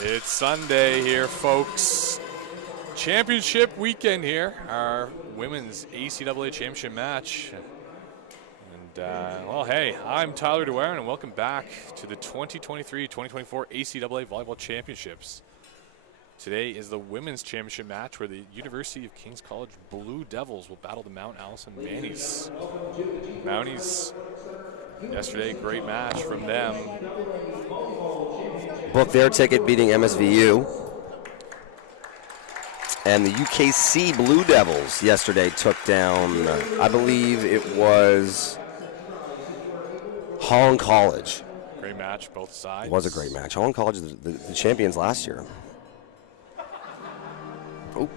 It's Sunday here, folks. Championship weekend here. Our women's ACAA championship match. And, well, hey, I'm Tyler DeWaren, and welcome back to the 2023-2024 ACAA Volleyball Championships. Today is the women's championship match where the University of King's College Blue Devils will battle the Mount Allison Mounties. Mounties, yesterday, great match from them. Booked their ticket beating MSVU. And the UKC Blue Devils yesterday took down, I believe it was Holland College. Great match, both sides. It was a great match. Holland College, the champions last year. Oh.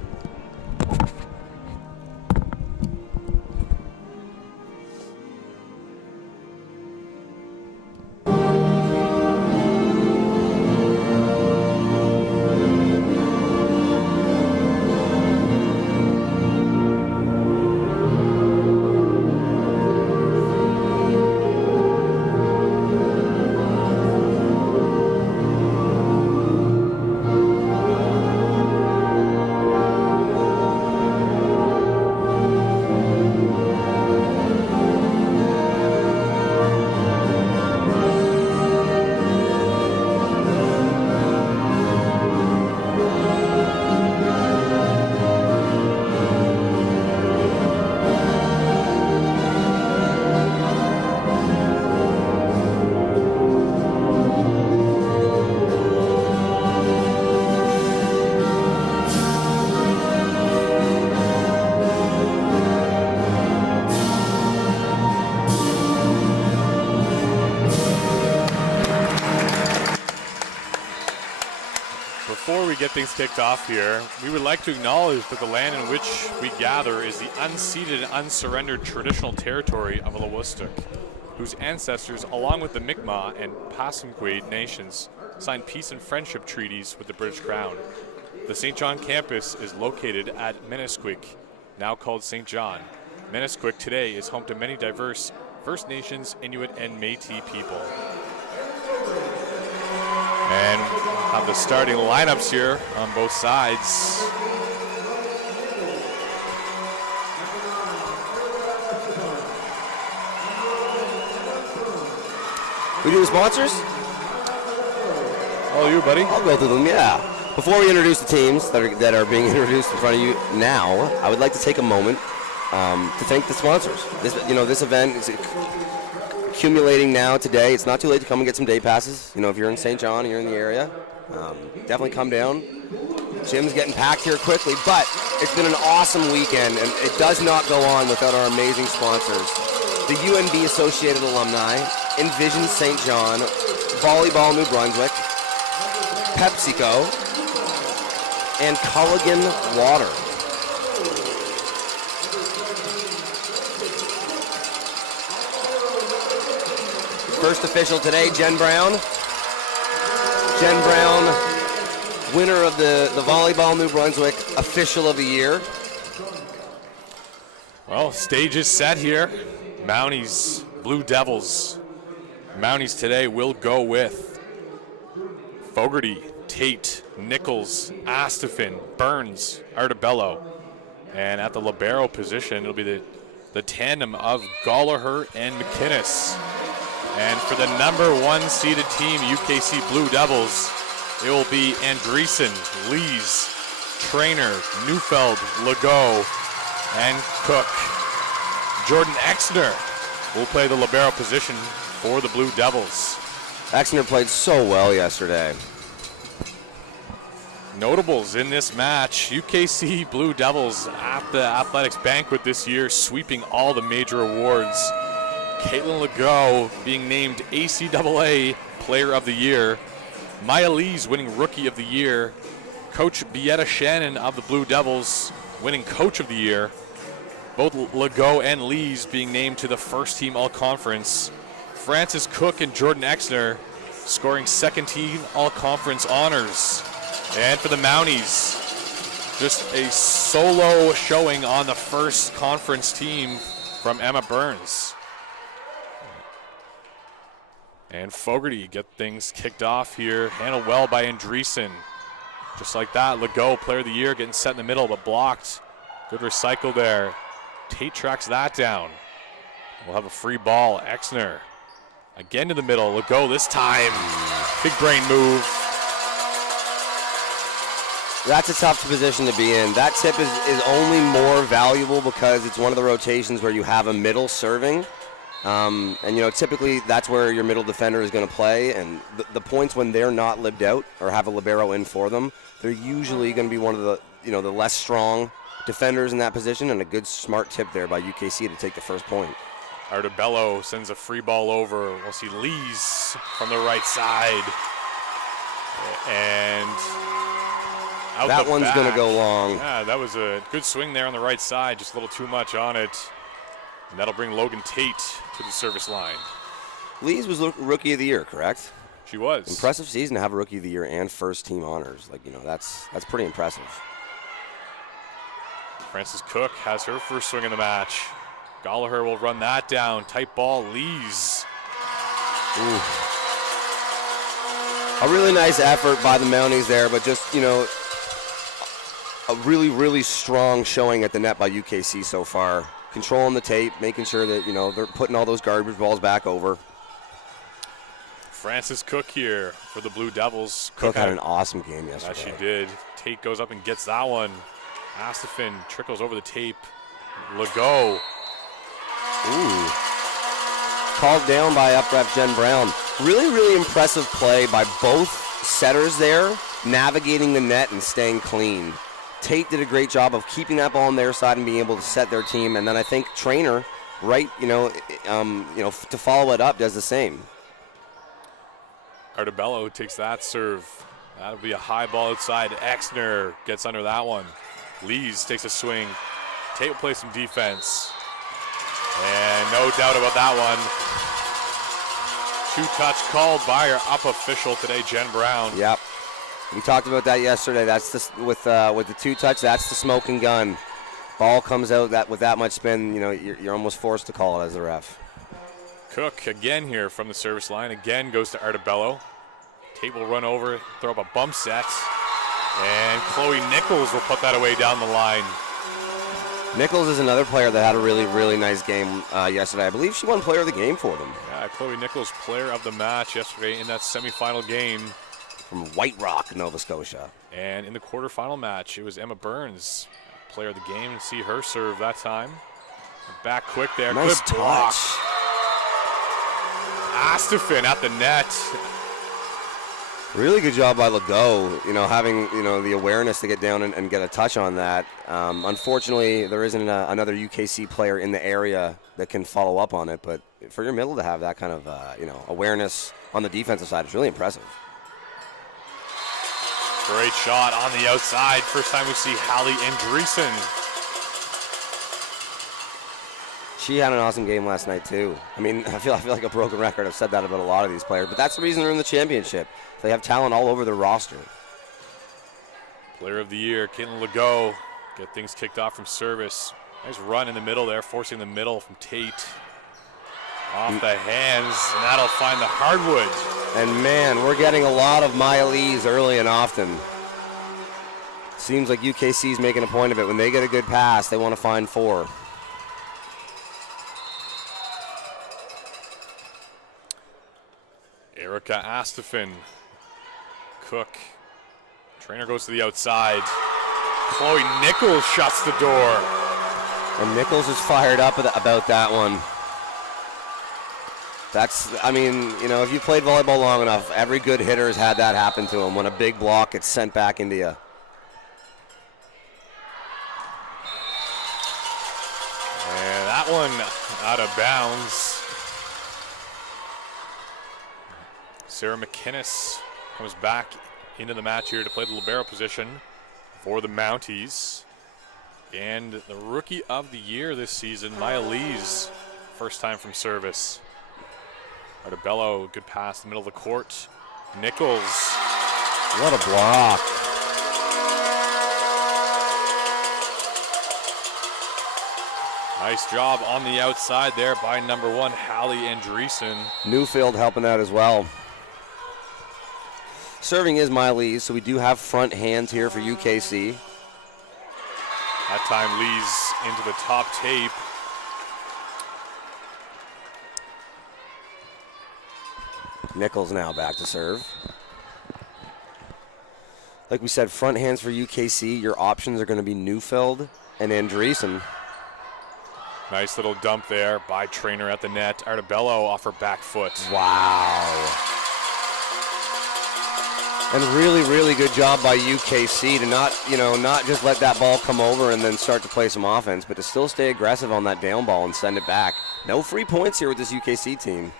Before we get things kicked off here, we would like to acknowledge that the land in which we gather is the unceded and unsurrendered traditional territory of Ewastuk, whose ancestors, along with the Mi'kmaq and Passamaquoddy nations, signed peace and friendship treaties with the British Crown. The St. John campus is located at Menasquik, now called St. John. Menasquik today is home to many diverse First Nations, Inuit, and Métis people. And have the starting lineups here on both sides. We do the sponsors? All you, buddy. I'll go through them, yeah. Before we introduce the teams that are being introduced in front of you now, I would like to take a moment to thank the sponsors. This event is accumulating now today. It's not too late to come and get some day passes. If you're in St. John and you're in the area, definitely come down. Gym's getting packed here quickly, but it's been an awesome weekend, and it does not go on without our amazing sponsors. The UNB Associated Alumni, Envision St. John, Volleyball New Brunswick, PepsiCo, and Culligan Water. First official today, Jen Brown. Jen Brown, winner of the Volleyball New Brunswick Official of the Year. Well, stage is set here. Mounties, Blue Devils. Mounties today will go with Fogarty, Tate, Nichols, Astafin, Burns, Artabello. And at the libero position, it'll be the tandem of Gallagher and McInnes. And for the number one seeded team, UKC Blue Devils, it will be Andreessen, Lees, Trainer, Neufeld, Legault, and Cook. Jordan Exner will play the libero position for the Blue Devils. Exner played so well yesterday. Notables in this match, UKC Blue Devils at the Athletics Banquet this year, sweeping all the major awards. Caitlin Legault being named ACAA Player of the Year. Maya Lees winning Rookie of the Year. Coach Bietta Shannon of the Blue Devils winning Coach of the Year. Both Legault and Lees being named to the first team All-Conference. Francis Cook and Jordan Exner scoring second team All-Conference honors. And for the Mounties, just a solo showing on the first conference team from Emma Burns. And Fogarty get things kicked off here. Handled well by Andreessen. Just like that, Legault, player of the year, getting set in the middle, but blocked. Good recycle there. Tate tracks that down. We'll have a free ball. Exner again to the middle. Legault this time. Big brain move. That's a tough position to be in. That tip is only more valuable because it's one of the rotations where you have a middle serving. And, you know, typically that's where your middle defender is going to play. And the points when they're not libbed out or have a libero in for them, they're usually going to be one of the, you know, the less strong defenders in that position. And a good smart tip there by UKC to take the first point. Artebello sends a free ball over. We'll see Lees from the right side. And out that one's going to go long. Yeah, that was a good swing there on the right side. Just a little too much on it. And that'll bring Logan Tate to the service line. Lees was Rookie of the Year, correct? She was. Impressive season to have a Rookie of the Year and first team honors. Like, you know, that's pretty impressive. Frances Cook has her first swing in the match. Gallagher will run that down. Tight ball, Lees. Ooh. A really nice effort by the Mounties there, but just, you know, a really, really strong showing at the net by UKC so far. Controlling the tape, making sure that, you know, they're putting all those garbage balls back over. Frances Cook here for the Blue Devils. Cook had an awesome game yesterday. Yes, she did. Tate goes up and gets that one. Astafin trickles over the tape. Legault. Ooh. Called down by up rep Jen Brown. Really, really impressive play by both setters there, navigating the net and staying clean. Tate did a great job of keeping that ball on their side and being able to set their team. And then I think Trainer, right, to follow it up, does the same. Artebello takes that serve. That'll be a high ball outside. Exner gets under that one. Lees takes a swing. Tate will play some defense. And no doubt about that one. Two-touch called by our up official today, Jen Brown. Yep. We talked about that yesterday. That's with the two-touch, that's the smoking gun. Ball comes out with that much spin, you know, you're almost forced to call it as the ref. Cook again here from the service line. Again goes to Artebello. Tate will run over, throw up a bump set. And Chloe Nichols will put that away down the line. Nichols is another player that had a really, really nice game yesterday. I believe she won player of the game for them. Yeah, Chloe Nichols, player of the match yesterday in that semifinal game. From White Rock, Nova Scotia. And in the quarterfinal match, it was Emma Burns, player of the game, and see her serve that time. Back quick there. Nice good block. touch. Astafin at the net. Really good job by Legault, you know, having, you know, the awareness to get down and get a touch on that. Unfortunately, there isn't another UKC player in the area that can follow up on it, but for your middle to have that kind of, awareness on the defensive side is really impressive. Great shot on the outside. First time we see Hallie Andreessen. She had an awesome game last night too. I mean, I feel like a broken record. I've said that about a lot of these players, but that's the reason they're in the championship. They have talent all over their roster. Player of the year, Caitlin Legault. Get things kicked off from service. Nice run in the middle there, forcing the middle from Tate. Off the hands, and that'll find the hardwood. And man, we're getting a lot of milees early and often. Seems like UKC's making a point of it. When they get a good pass, they want to find four. Erica Astafin. Cook. Trainer goes to the outside. Chloe Nichols shuts the door. And Nichols is fired up about that one. I mean, you know, if you played volleyball long enough, every good hitter has had that happen to him when a big block gets sent back into you. And that one out of bounds. Sarah McInnes comes back into the match here to play the libero position for the Mounties. And the rookie of the year this season, Maya Lees, first time from service. Artebello, good pass in the middle of the court. Nichols. What a block. Nice Nice job on the outside there by number 1, Hallie Andreessen. Newfield helping out as well. Serving is Miley's, so we do have front hands here for UKC. That time Lee's into the top tape. Nichols now back to serve. Like we said, front hands for UKC. Your options are going to be Newfield and Andreessen. Nice little dump there by Trainer at the net. Artabello off her back foot. Wow. And really, really good job by UKC to not just let that ball come over and then start to play some offense, but to still stay aggressive on that down ball and send it back. No free points here with this UKC team.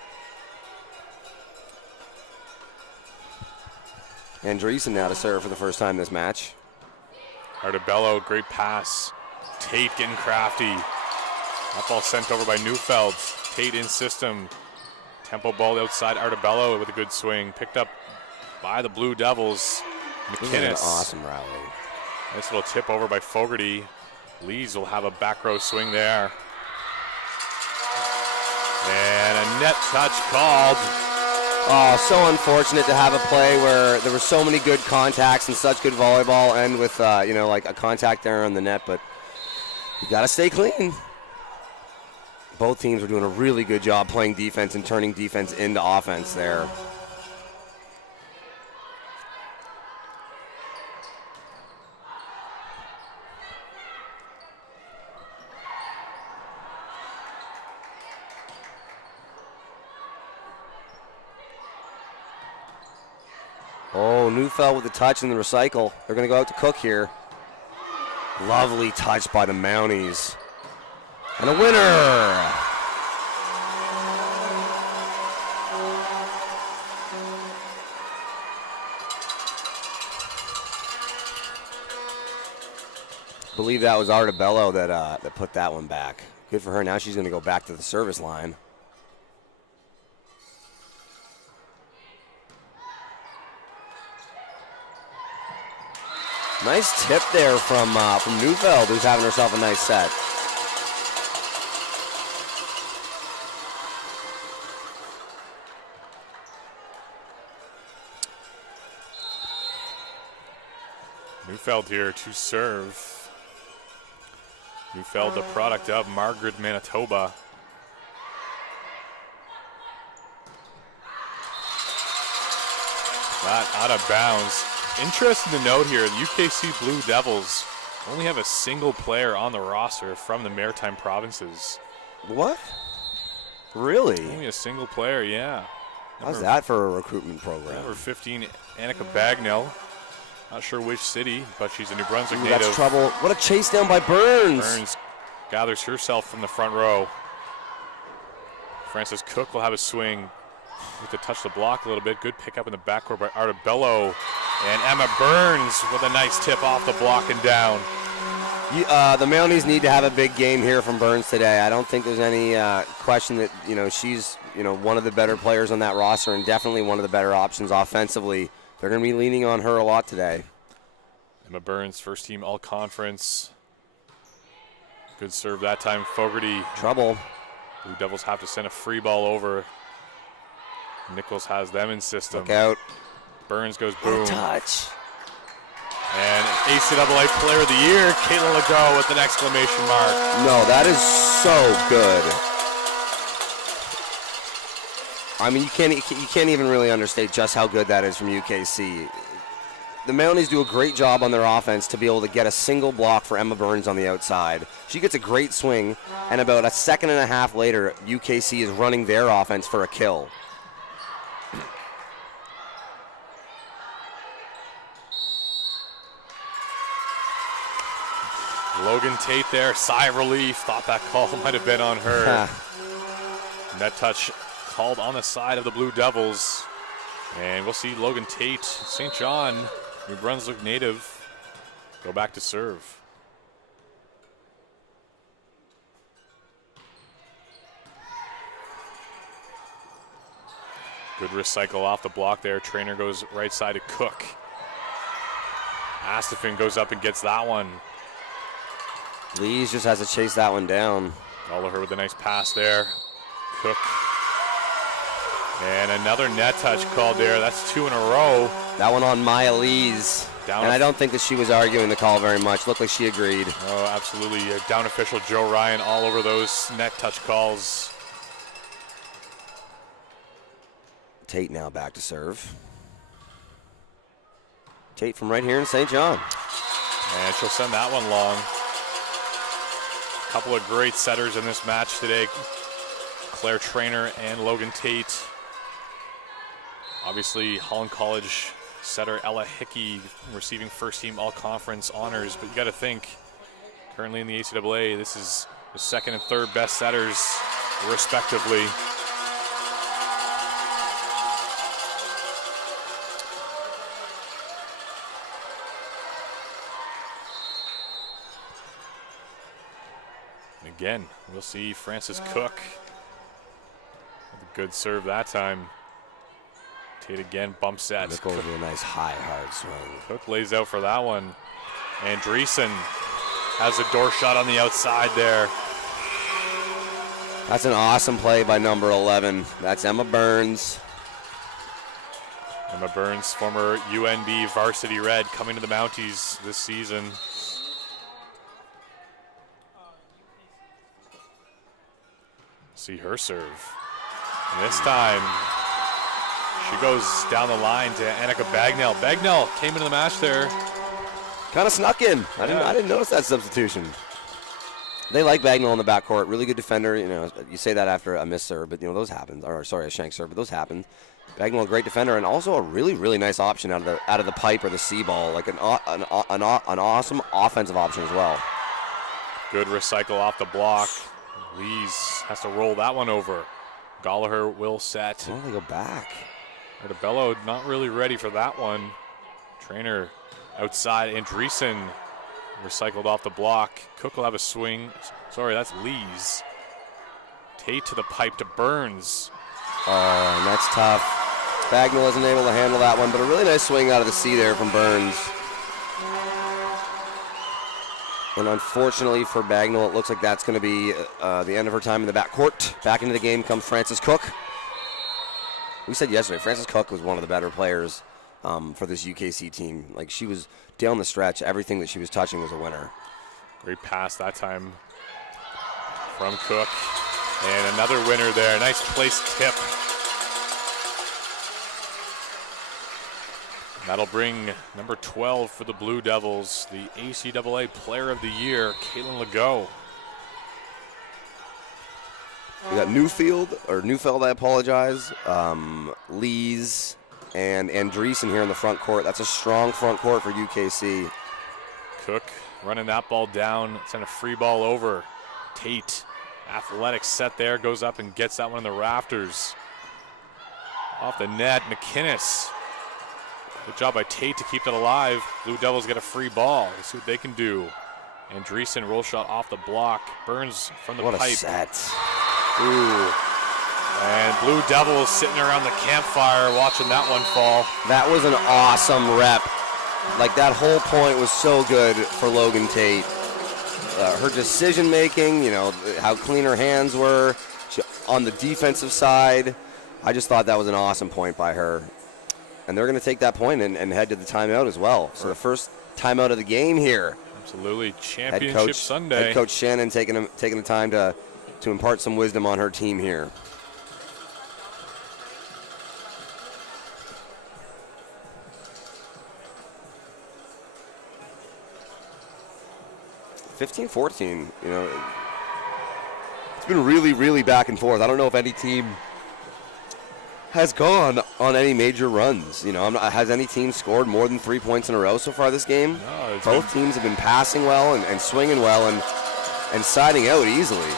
Andreessen now to serve for the first time this match. Artabello, great pass. Tate getting crafty. That ball sent over by Neufeld. Tate in system. Tempo ball outside. Artabello with a good swing. Picked up by the Blue Devils. McInnes. Awesome rally. Nice little tip over by Fogarty. Lees will have a back row swing there. And a net touch called. Oh, so unfortunate to have a play where there were so many good contacts and such good volleyball, and with like a contact there on the net, but you got to stay clean. Both teams are doing a really good job playing defense and turning defense into offense there. Oh, Neufeld with the touch and the recycle. They're going to go out to Cook here. Lovely touch by the Mounties. And a winner! I believe that was Artabello that put that one back. Good for her. Now she's going to go back to the service line. Nice tip there from Neufeld, who's having herself a nice set. Neufeld here to serve. Neufeld, the product of Margaret, Manitoba. That out of bounds. Interesting to note here, the UKC Blue Devils only have a single player on the roster from the Maritime Provinces. What? Really? Only a single player, yeah. How's that for a recruitment program? Number 15, Annika Bagnell. Not sure which city, but she's a New Brunswick native. That's trouble. What a chase down by Burns. Burns gathers herself from the front row. Frances Cook will have a swing with to touch the block a little bit. Good pick up in the backcourt by Artabello. And Emma Burns with a nice tip off the block and down. The Mounties need to have a big game here from Burns today. I don't think there's any question that she's one of the better players on that roster and definitely one of the better options offensively. They're going to be leaning on her a lot today. Emma Burns, first team all-conference. Good serve that time. Fogarty. Trouble. Blue Devils have to send a free ball over. Nichols has them in system. Look out. Burns goes boom. Good touch. And ACAA Player of the Year, Caitlin Legault with an exclamation mark. No, that is so good. I mean, you can't even really understate just how good that is from UKC. The Mounties do a great job on their offense to be able to get a single block for Emma Burns on the outside. She gets a great swing, and about a second and a half later, UKC is running their offense for a kill. Logan Tate there, sigh of relief. Thought that call might have been on her. Net touch called on the side of the Blue Devils. And we'll see Logan Tate, St. John, New Brunswick native, go back to serve. Good recycle off the block there. Trainer goes right side to Cook. Astafin goes up and gets that one. Lees just has to chase that one down. Gallagher with a nice pass there. Cook. And another net touch called there. That's 2 in a row. That one on Maya Lees. And I don't think that she was arguing the call very much. Looked like she agreed. Oh, absolutely. Down official Joe Ryan all over those net touch calls. Tate now back to serve. Tate from right here in St. John. And she'll send that one long. A couple of great setters in this match today. Claire Traynor and Logan Tate. Obviously, Holland College setter Ella Hickey receiving first team all-conference honors, but you got to think, currently in the ACAA, this is the second and third best setters, respectively. And again, we'll see Frances Cook with a good serve that time. Tate again, bump set. Nichols with a nice high, hard swing. Cook lays out for that one. Andreessen has a door shot on the outside there. That's an awesome play by number 11. That's Emma Burns. Emma Burns, former UNB varsity Red, coming to the Mounties this season. See her serve. And this time, she goes down the line to Annika Bagnell. Bagnell came into the match there. Kind of snuck in. I didn't notice that substitution. They like Bagnell in the backcourt. Really good defender. You know, you say that after a missed serve, but you know those happen. Or sorry, a shank serve, but those happen. Bagnell, a great defender, and also a really, really nice option out of the pipe or the C ball, like an awesome offensive option as well. Good recycle off the block. Lees has to roll that one over. Gallagher will set. Oh, they go back. Artabello not really ready for that one. Traynor outside. Andreessen recycled off the block. Cook will have a swing. Sorry, that's Lees. Tate to the pipe to Burns. Oh, and that's tough. Bagnell isn't able to handle that one, but a really nice swing out of the C there from Burns. And unfortunately for Bagnell, it looks like that's going to be the end of her time in the backcourt. Back into the game comes Frances Cook. We said yesterday, Frances Cook was one of the better players for this UKC team. Like, she was down the stretch. Everything that she was touching was a winner. Great pass that time from Cook. And another winner there. Nice place tip. That'll bring number 12 for the Blue Devils, the ACAA Player of the Year, Caitlin Legault. We got Neufeld, I apologize, Lees, and Andreessen here in the front court. That's a strong front court for UKC. Cook running that ball down, send a free ball over. Tate, athletic set there, goes up and gets that one in the rafters. Off the net, McInnes. Good job by Tate to keep that alive. Blue Devils get a free ball. Let's see what they can do. Andreessen roll shot off the block. Burns from the pipe. What a set. Ooh. And Blue Devils sitting around the campfire watching that one fall. That was an awesome rep. Like, that whole point was so good for Logan Tate. Her decision making, you know, how clean her hands were on the defensive side. I just thought that was an awesome point by her. And they're going to take that point and head to the timeout as well. So the first timeout of the game here. Absolutely. Championship Sunday. Head coach Shannon taking the time to impart some wisdom on her team here. (15-14). You know, it's been really, really back and forth. I don't know if any team has gone on any major runs. You know, has any team scored more than 3 points in a row so far this game? No, both teams have been passing well and swinging well and siding out easily.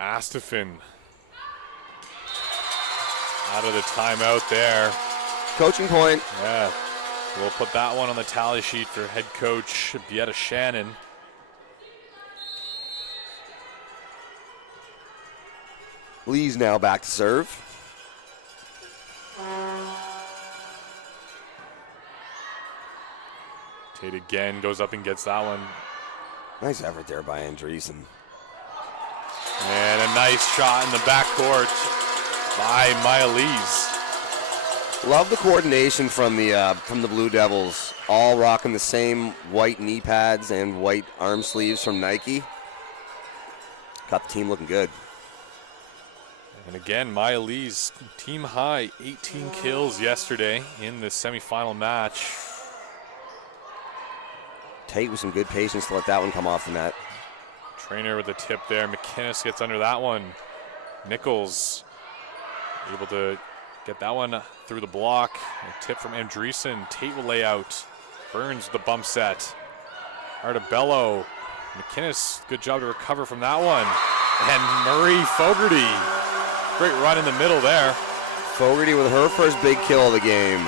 Astafin out of the timeout there. Coaching point. Yeah. We'll put that one on the tally sheet for head coach Bietta Shannon. Lee's now back to serve. Tate again goes up and gets that one. Nice effort there by Andreessen. And a nice shot in the backcourt by Miley's. Love the coordination from the Blue Devils. All rocking the same white knee pads and white arm sleeves from Nike. Got the team looking good. And again, Miley's team high 18 kills yesterday in the semifinal match. Tate with some good patience to let that one come off the net. Trainer with the tip there. McInnes gets under that one. Nichols able to get that one through the block. A tip from Andreessen. Tate will lay out. Burns with the bump set. Artabello. McInnes, good job to recover from that one. And Marie Fogarty. Great run in the middle there. Fogarty with her first big kill of the game.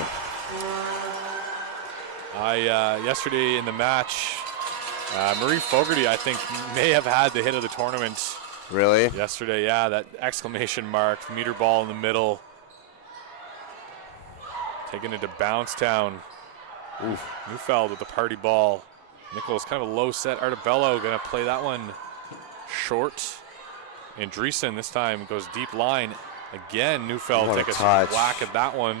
Yesterday in the match, Marie Fogarty, I think, may have had the hit of the tournament. Really? Yesterday, yeah, that exclamation mark, meter ball in the middle. Taking it to Bouncetown. Oof, Neufeld with the party ball. Nichols, kind of a low set. Artabello going to play that one short. Andreessen this time goes deep line. Again, Neufeld take a whack at that one.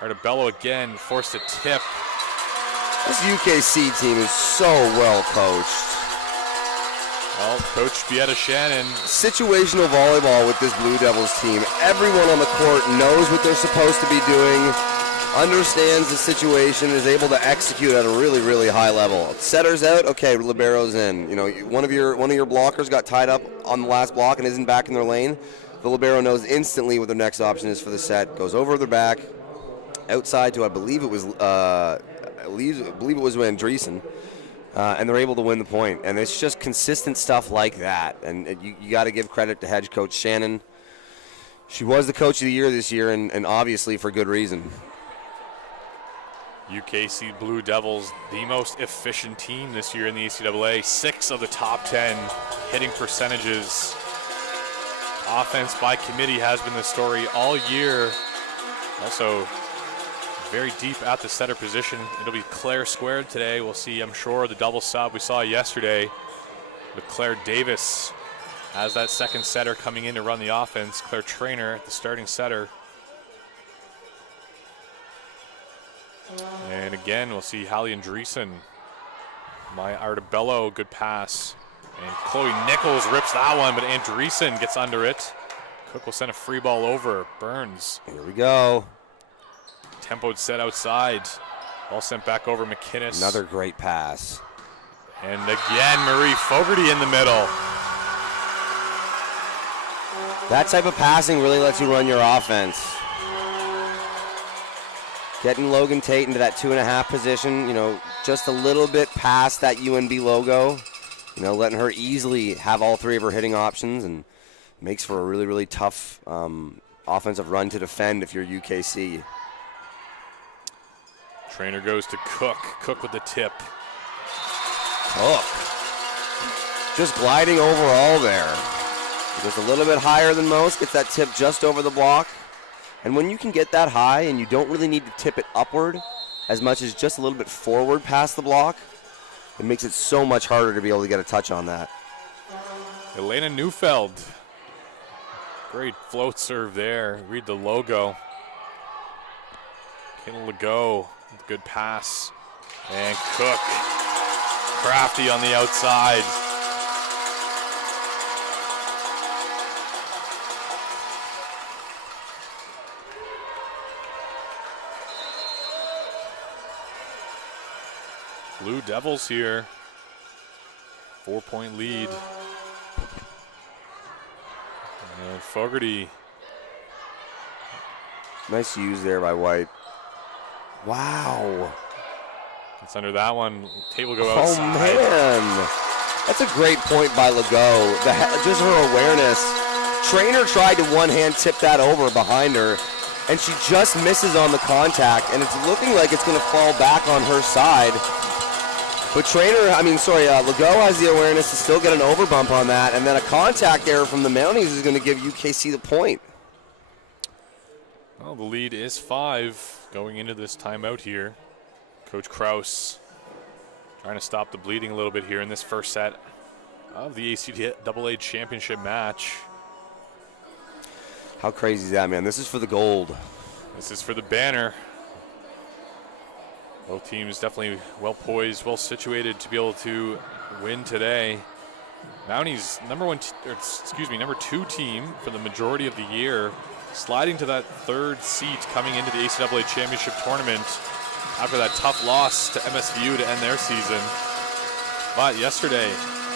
Artabello again forced a tip. This UKC team is so well coached. Well, Coach Bietta Shannon. Situational volleyball with this Blue Devils team. Everyone on the court knows what they're supposed to be doing, understands the situation, is able to execute at a really, really high level. Setter's out, okay, libero's in. You know, one of your blockers got tied up on the last block and isn't back in their lane. The libero knows instantly what their next option is for the set. Goes over their back, outside to I believe it was Andreessen. And they're able to win the point. And it's just consistent stuff like that. And you got to give credit to head coach Shannon. She was the coach of the year this year, and obviously for good reason. UKC Blue Devils, the most efficient team this year in the ACAA. 6 of the top 10 hitting percentages. Offense by committee has been the story all year. Also, very deep at the setter position. It'll be Claire squared today. We'll see, I'm sure, the double sub we saw yesterday with Claire Davis as that second setter coming in to run the offense. Claire Trainer, the starting setter. And again, we'll see Hallie Andreessen. Maya Artabello, good pass. And Chloe Nichols rips that one, but Andreessen gets under it. Cook will send a free ball over. Burns. Here we go. Tempoed set outside. Ball sent back over McInnes. Another great pass. And again, Marie Fogarty in the middle. That type of passing really lets you run your offense. Getting Logan Tate into that 2.5 position, you know, just a little bit past that UNB logo. You know, letting her easily have all 3 of her hitting options and makes for a really, really tough offensive run to defend if you're UKC. Trainer goes to Cook. Cook with the tip. Cook. Just gliding overall there. Just a little bit higher than most. Gets that tip just over the block. And when you can get that high and you don't really need to tip it upward as much as just a little bit forward past the block, it makes it so much harder to be able to get a touch on that. Elena Neufeld. Great float serve there. Read the logo. Kayla Legault. Good pass. And Cook. Crafty on the outside. Blue Devils here. 4-point lead. And Fogarty. Nice use there by White. Wow. It's under that one. Tate will go outside. Oh, man. That's a great point by Legault. Just her awareness. Trainer tried to one-hand tip that over behind her, and she just misses on the contact, and it's looking like it's going to fall back on her side. But Legault has the awareness to still get an overbump on that, and then a contact error from the Mounties is going to give UKC the point. Well, the lead is 5 going into this timeout here. Coach Kraus trying to stop the bleeding a little bit here in this first set of the ACAA championship match. How crazy is that, man? This is for the gold. This is for the banner. Both teams definitely well poised, well situated to be able to win today. Mounties number 2 team for the majority of the year, sliding to that 3rd seat coming into the ACAA championship tournament after that tough loss to MSVU to end their season. But yesterday,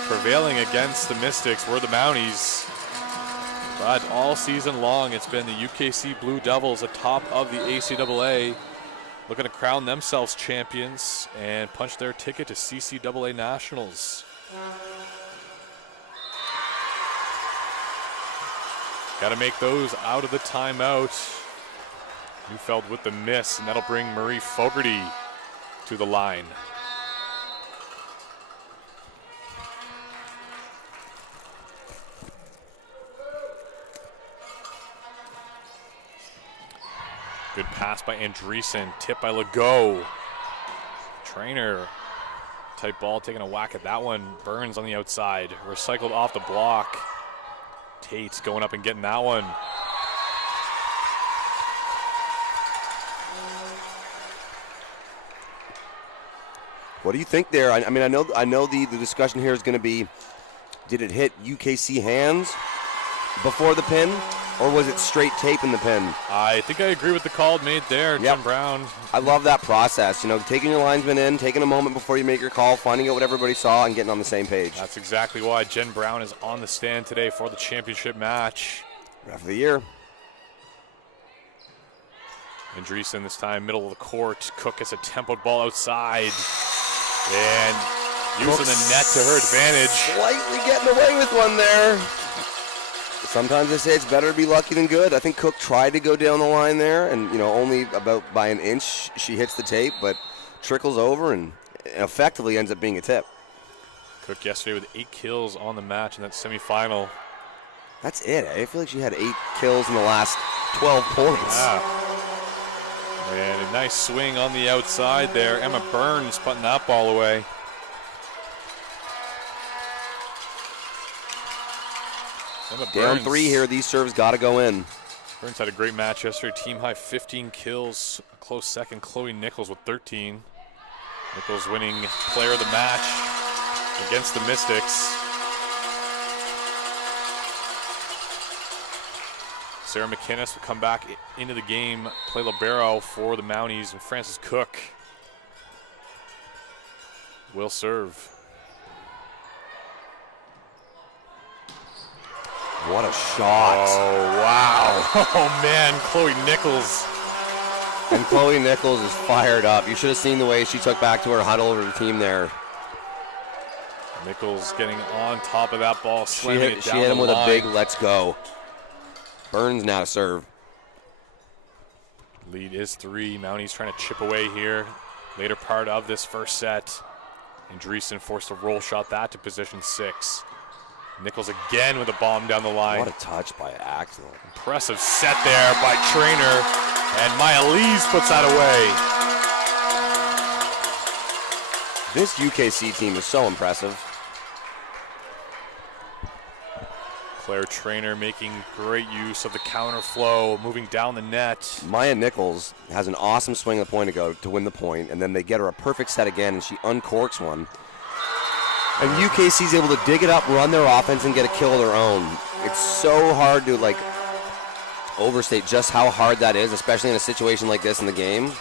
prevailing against the Mystics were the Mounties. But all season long, it's been the UKC Blue Devils atop of the ACAA, looking to crown themselves champions and punch their ticket to CCAA Nationals. Got to make those out of the timeout. Neufeld with the miss, and that'll bring Marie Fogarty to the line. Good pass by Andreessen, tip by Legault. Trainer, tight ball, taking a whack at that one. Burns on the outside, recycled off the block. Tate's going up and getting that one. What do you think there? I mean, I know the discussion here is going to be, did it hit UKC hands before the pin? Or was it straight tape in the pin? I think I agree with the call made there, Yep. Jim Brown. I love that process. Taking your linesman in, taking a moment before you make your call, finding out what everybody saw, and getting on the same page. That's exactly why Jen Brown is on the stand today for the championship match. Ref of the year. Andreessen this time, middle of the court. Cook gets a tempoed ball outside. And using the net to her advantage. Slightly getting away with one there. Sometimes they say it's better to be lucky than good. I think Cook tried to go down the line there, and only about by an inch she hits the tape, but trickles over and effectively ends up being a tip. Cook yesterday with 8 kills on the match in that semifinal. That's it. I feel like she had 8 kills in the last 12 points. Yeah. And a nice swing on the outside there. Emma Burns putting that ball away. Down 3 here. These serves got to go in. Burns had a great match yesterday. Team high 15 kills. A close second, Chloe Nichols with 13. Nichols winning player of the match against the Mystics. Sarah McInnes will come back into the game, play libero for the Mounties, and Frances Cook will serve. What a shot. Oh, wow. Oh, man, Chloe Nichols. And Chloe Nichols is fired up. You should have seen the way she took back to her huddle over the team there. Nichols getting on top of that ball, slamming it down the line. She hit him with a big let's go. Burns now to serve. Lead is 3. Mounties trying to chip away here. Later part of this first set. Andreessen forced a roll shot that to position 6. Nichols again with a bomb down the line. What a touch by Axel. Impressive set there by Trainer. And Maya Lees puts that away. This UKC team is so impressive. Claire Trainer making great use of the counter flow, moving down the net. Maya Nichols has an awesome swing at the point to win the point, and then they get her a perfect set again, and she uncorks one. And UKC is able to dig it up, run their offense, and get a kill of their own. It's so hard to overstate just how hard that is, especially in a situation like this in the game.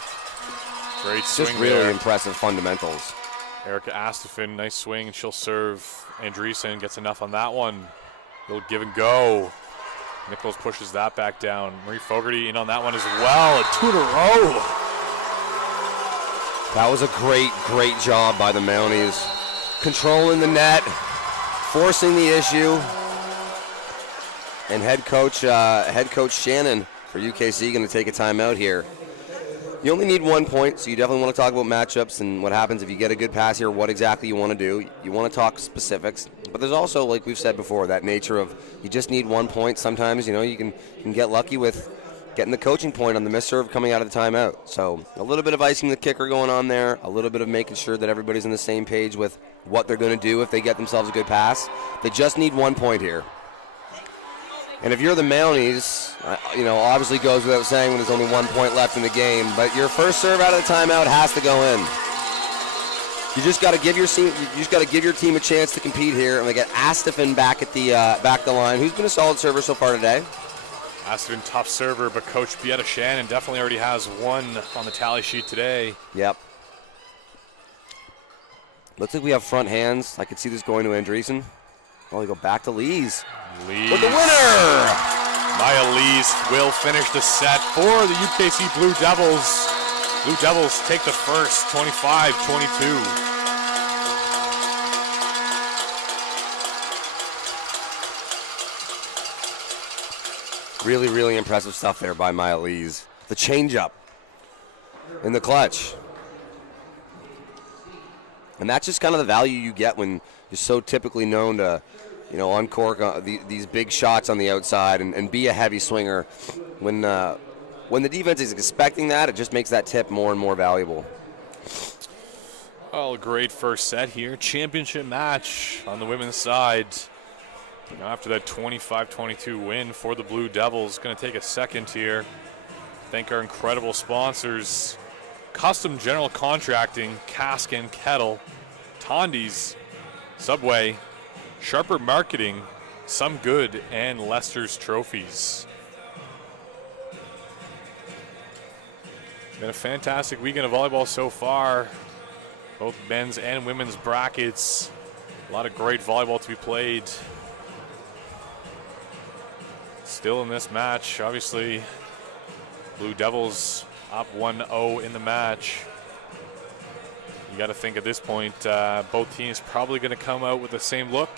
Great swing Just really there. impressive fundamentals. Erica Astafin, nice swing, and she'll serve. Andreessen gets enough on that one. Little give and go. Nichols pushes that back down. Marie Fogarty in on that one as well. 2 in a row. That was a great job by the Mounties. Controlling the net, forcing the issue. And head coach Shannon for UKC going to take a timeout here. You only need 1 point, so you definitely want to talk about matchups and what happens if you get a good pass here, what exactly you want to do. You want to talk specifics. But there's also, like we've said before, that nature of you just need 1 point. Sometimes, you can get lucky with getting the coaching point on the missed serve coming out of the timeout. So a little bit of icing the kicker going on there, a little bit of making sure that everybody's on the same page with what they're going to do if they get themselves a good pass. They just need 1 point here. And if you're the Mounties, obviously goes without saying when there's only 1 point left in the game, but your first serve out of the timeout has to go in. You just got to give your team a chance to compete here, and they get Astafin back at the line. Who's been a solid server so far today? Astafin, tough server, but Coach Bietta Shannon definitely already has one on the tally sheet today. Yep. Looks like we have front hands. I could see this going to Andreessen. Oh, we go back to Lees. Lees. With the winner! Maya Lees will finish the set for the UKC Blue Devils. Blue Devils take the first, 25-22. Really, really impressive stuff there by Maya Lees. The changeup in the clutch. And that's just kind of the value you get when you're so typically known to, uncork these big shots on the outside and be a heavy swinger. When the defense is expecting that, it just makes that tip more and more valuable. Well, great first set here. Championship match on the women's side. After that 25-22 win for the Blue Devils, going to take a second here. Thank our incredible sponsors: Custom General Contracting, Cask and Kettle, Tondi's, Subway, Sharper Marketing, Some Good, and Lester's Trophies. Been a fantastic weekend of volleyball so far. Both men's and women's brackets. A lot of great volleyball to be played. Still in this match, obviously, Blue Devils up 1-0 in the match. You got to think at this point, both teams probably going to come out with the same look.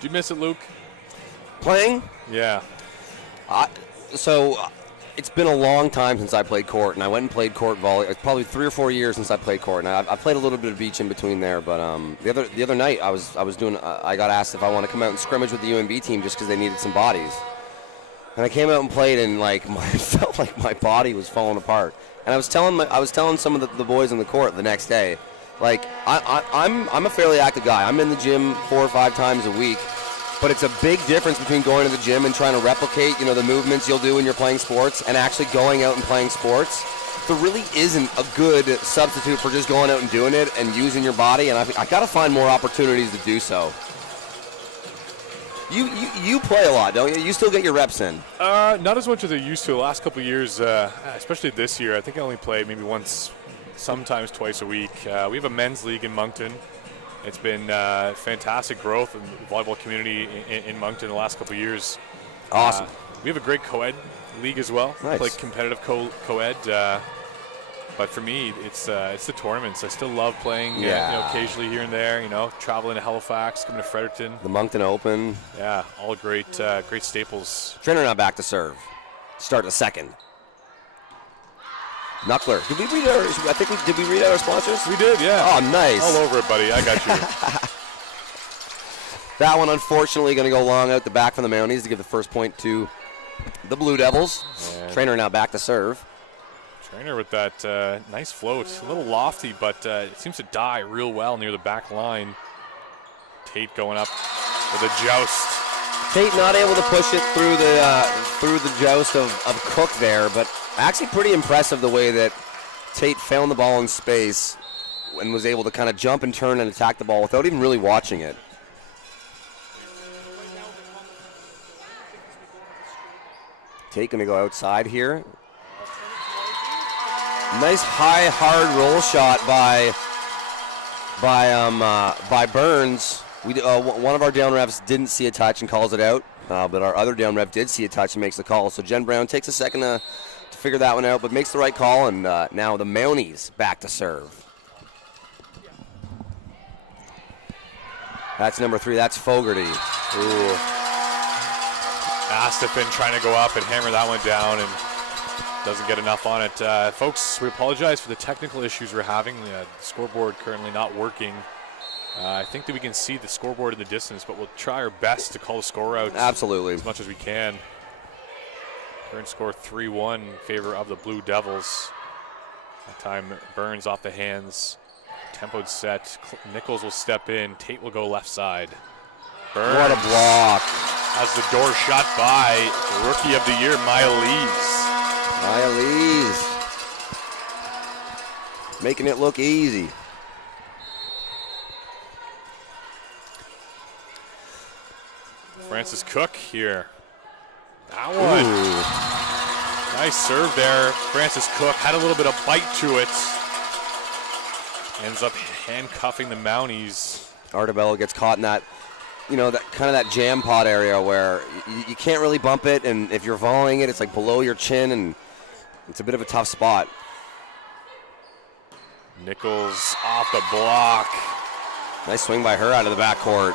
Do you miss it, Luke? Playing? Yeah. It's been a long time since I played court, and I went and played court volley. It's probably 3 or 4 years since I played court, and I played a little bit of beach in between there. But the other night, I got asked if I want to come out and scrimmage with the UMB team just because they needed some bodies, and I came out and played, and I felt like my body was falling apart. And I was telling some of the boys on the court the next day, I'm a fairly active guy. I'm in the gym 4 or 5 times a week. But it's a big difference between going to the gym and trying to replicate, the movements you'll do when you're playing sports and actually going out and playing sports. There really isn't a good substitute for just going out and doing it and using your body, and I got to find more opportunities to do so. You play a lot, don't you? You still get your reps in? Not as much as I used to. The last couple of years, especially this year, I think I only play maybe once, sometimes twice a week. We have a men's league in Moncton. It's been fantastic growth in the volleyball community in Moncton the last couple of years. Awesome. We have a great co-ed league as well. Nice. Play competitive co-ed. But for me, it's the tournaments. I still love playing occasionally here and there, traveling to Halifax, coming to Fredericton. The Moncton Open. Yeah, all great staples. Trainer now back to serve. Start the second. Knuckler. Did we read out our sponsors? We did, yeah. Oh, nice. All over it, buddy. I got you. That one, unfortunately, going to go long out the back from the Mounties to give the first point to the Blue Devils. Yeah. Trainer now back to serve. Trainer with that nice float. A little lofty, but it seems to die real well near the back line. Tate going up with a joust. Tate not able to push it through the joust of Cook there, but actually pretty impressive the way that Tate found the ball in space and was able to kind of jump and turn and attack the ball without even really watching it. Tate going to go outside here. Nice high, hard roll shot by Burns. One of our down refs didn't see a touch and calls it out, but our other down ref did see a touch and makes the call. So Jen Brown takes a second to figure that one out, but makes the right call, and now the Mounties back to serve. That's number 3. That's Fogarty. Ooh. Astafin trying to go up and hammer that one down and doesn't get enough on it. Folks, we apologize for the technical issues we're having. The scoreboard currently not working. I think that we can see the scoreboard in the distance, but we'll try our best to call the score out. Absolutely. As much as we can. Current score 3-1 in favor of the Blue Devils. That time Burns off the hands. Tempoed set. Nichols will step in. Tate will go left side. Burns. What a block. Has the door shot by Rookie of the Year, Maya Lees. Maya Lees. Making it look easy. Francis Cook here. That one. Ooh. Nice serve there. Francis Cook had a little bit of bite to it. Ends up handcuffing the Mounties. Artabello gets caught in that, that kind of that jam pot area where you can't really bump it, and if you're volleying it, it's like below your chin, and it's a bit of a tough spot. Nichols off the block. Nice swing by her out of the backcourt.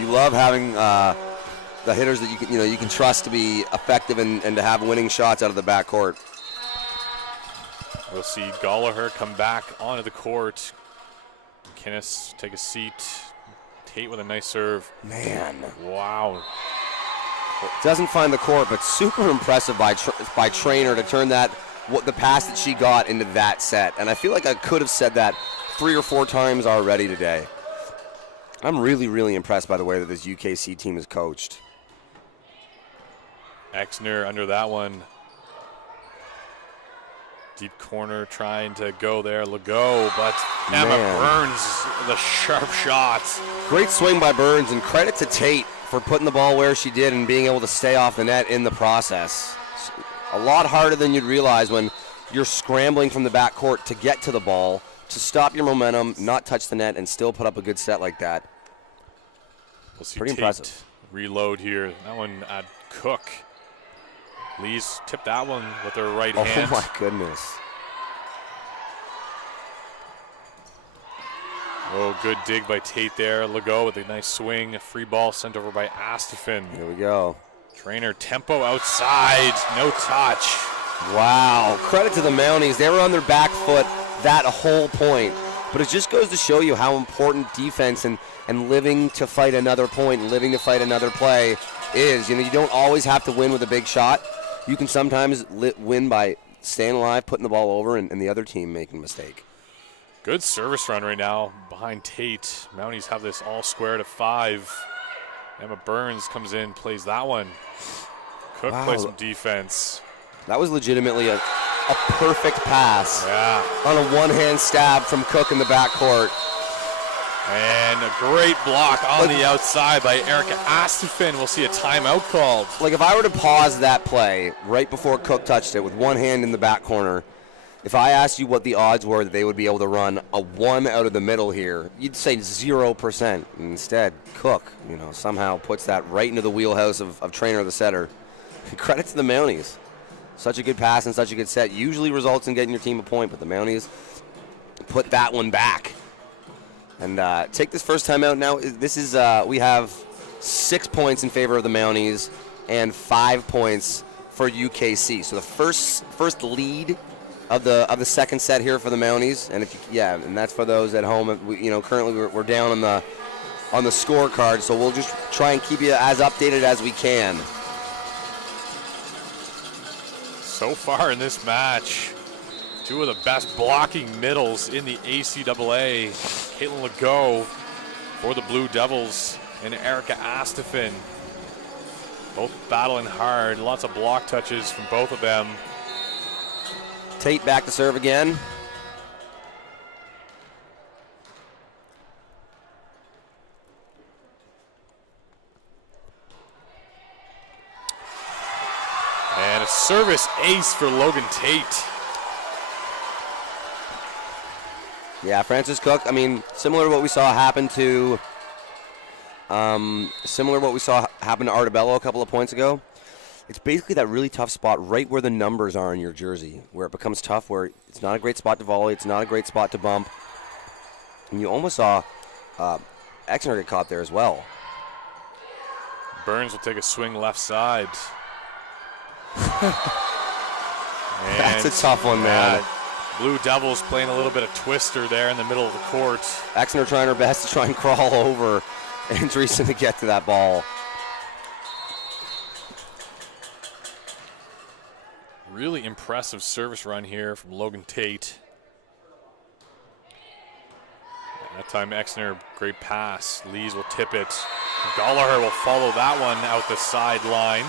You love having the hitters that you can trust to be effective and to have winning shots out of the backcourt. We'll see Gallagher come back onto the court. McInnes take a seat. Tate with a nice serve. Man. Wow. Doesn't find the court, but super impressive by Trainer to turn the pass that she got into that set. And I feel like I could have said that 3 or 4 times already today. I'm really, really impressed by the way that this UKC team is coached. Exner under that one. Deep corner trying to go there. Legault, but Emma Burns, the sharp shot. Great swing by Burns, and credit to Tate for putting the ball where she did and being able to stay off the net in the process. A lot harder than you'd realize when you're scrambling from the backcourt to get to the ball, to stop your momentum, not touch the net, and still put up a good set like that. We'll see Pretty Tate impressive. Reload here. That one at Cook. Lee's tipped that one with her right hand. Oh my goodness. Oh, good dig by Tate there. Legault with a nice swing. A free ball sent over by Astafin. Here we go. Trainer tempo outside. No touch. Wow. Credit to the Mounties. They were on their back foot that whole point. But it just goes to show you how important defense and living to fight another point and living to fight another play is. You don't always have to win with a big shot. You can sometimes win by staying alive, putting the ball over, and the other team making a mistake. Good service run right now behind Tate. Mounties have this all squared at 5. Emma Burns comes in, plays that one. Cook plays some defense. That was legitimately a perfect pass. Yeah. On a one-hand stab from Cook in the backcourt. And a great block on the outside by Erica Astafin. We'll see a timeout called. Like if I were to pause that play right before Cook touched it with one hand in the back corner, if I asked you what the odds were that they would be able to run a 1 out of the middle here, you'd say 0%. Instead, Cook, somehow puts that right into the wheelhouse of Trainer the setter. Credit to the Mounties. Such a good pass and such a good set usually results in getting your team a point, but the Mounties put that one back. And take this first time out now. This is we have 6 points in favor of the Mounties and 5 points for UKC. So the first lead of the second set here for the Mounties, and and that's for those at home. Currently we're down on the scorecard, so we'll just try and keep you as updated as we can. So far in this match, 2 of the best blocking middles in the ACAA. Caitlin Legault for the Blue Devils and Erica Astafin. Both battling hard. Lots of block touches from both of them. Tate back to serve again. And a service ace for Logan Tate. Yeah, Francis Cook, I mean, similar to what we saw happen to Artebello a couple of points ago. It's basically that really tough spot right where the numbers are in your jersey, where it becomes tough, where it's not a great spot to volley, it's not a great spot to bump. And you almost saw Exner get caught there as well. Burns will take a swing left side. That's a tough one, man. Blue Devils playing a little bit of twister there in the middle of the court. Exner trying her best to try and crawl over Andreessen to get to that ball. Really impressive service run here from Logan Tate. That time Exner, great pass. Lees will tip it. Gallagher will follow that one out the sideline.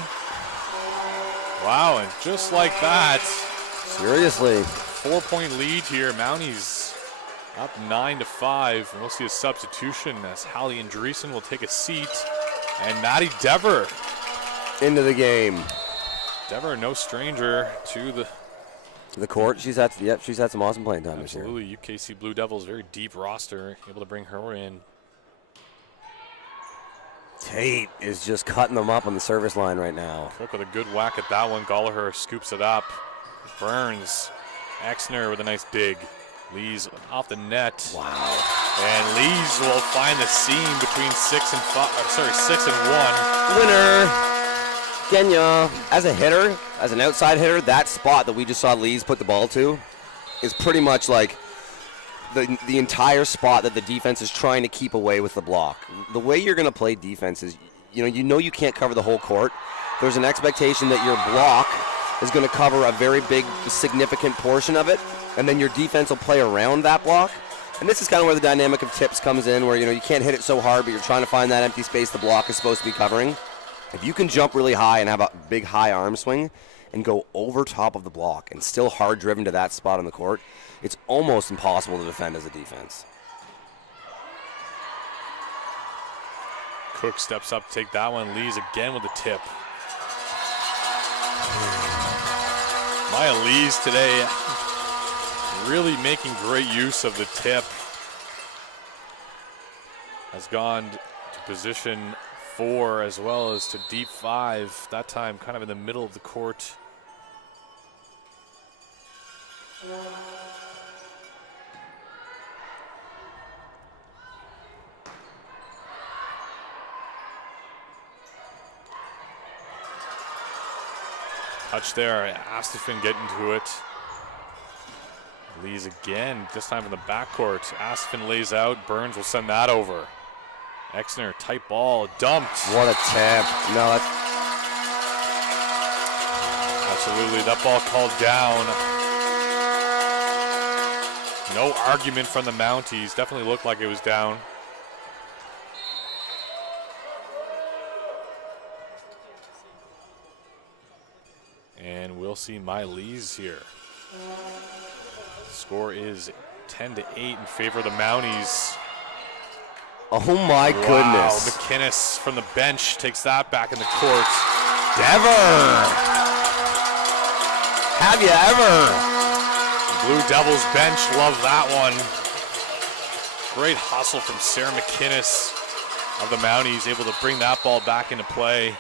Wow, and just like that. Seriously. 4-point lead here. Mounties up 9-5. And we'll see a substitution as Hallie Andreessen will take a seat. And Maddie Dever into the game. Dever, no stranger to the court. She's had some awesome playing time this year. Absolutely. UKC Blue Devils, very deep roster, able to bring her in. Tate is just cutting them up on the service line right now. Cook with a good whack at that one. Gallagher scoops it up. Burns. Exner with a nice dig. Lees off the net. Wow. And Lees will find the seam between 6 and 1. Winner. Kenya, as a hitter, as an outside hitter, that spot that we just saw Lees put the ball to is pretty much like the entire spot that the defense is trying to keep away with the block. The way you're going to play defense is, you know you can't cover the whole court. There's an expectation that your block is going to cover a very big, significant portion of it, and then your defense will play around that block. And this is kind of where the dynamic of tips comes in, where you can't hit it so hard, but you're trying to find that empty space the block is supposed to be covering. If you can jump really high and have a big high arm swing and go over top of the block and still hard driven to that spot on the court, it's almost impossible to defend as a defense. Cook steps up to take that one. Lees again with the tip. Maya Lees today really making great use of the tip. Has gone to position 4 as well as to deep 5. That time kind of in the middle of the court. Touch there, Astafin getting to it. Lees again, this time in the backcourt. Astafin lays out, Burns will send that over. Exner, tight ball, dumped. What a tap. No, that's... Absolutely, that ball called down. No argument from the Mounties, definitely looked like it was down. And we'll see My Lees here. Score is 10-8 in favor of the Mounties. Oh my goodness. McInnes from the bench takes that back in the court. Dever! Have you ever? Blue Devils bench, love that one. Great hustle from Sarah McInnes of the Mounties, able to bring that ball back into play.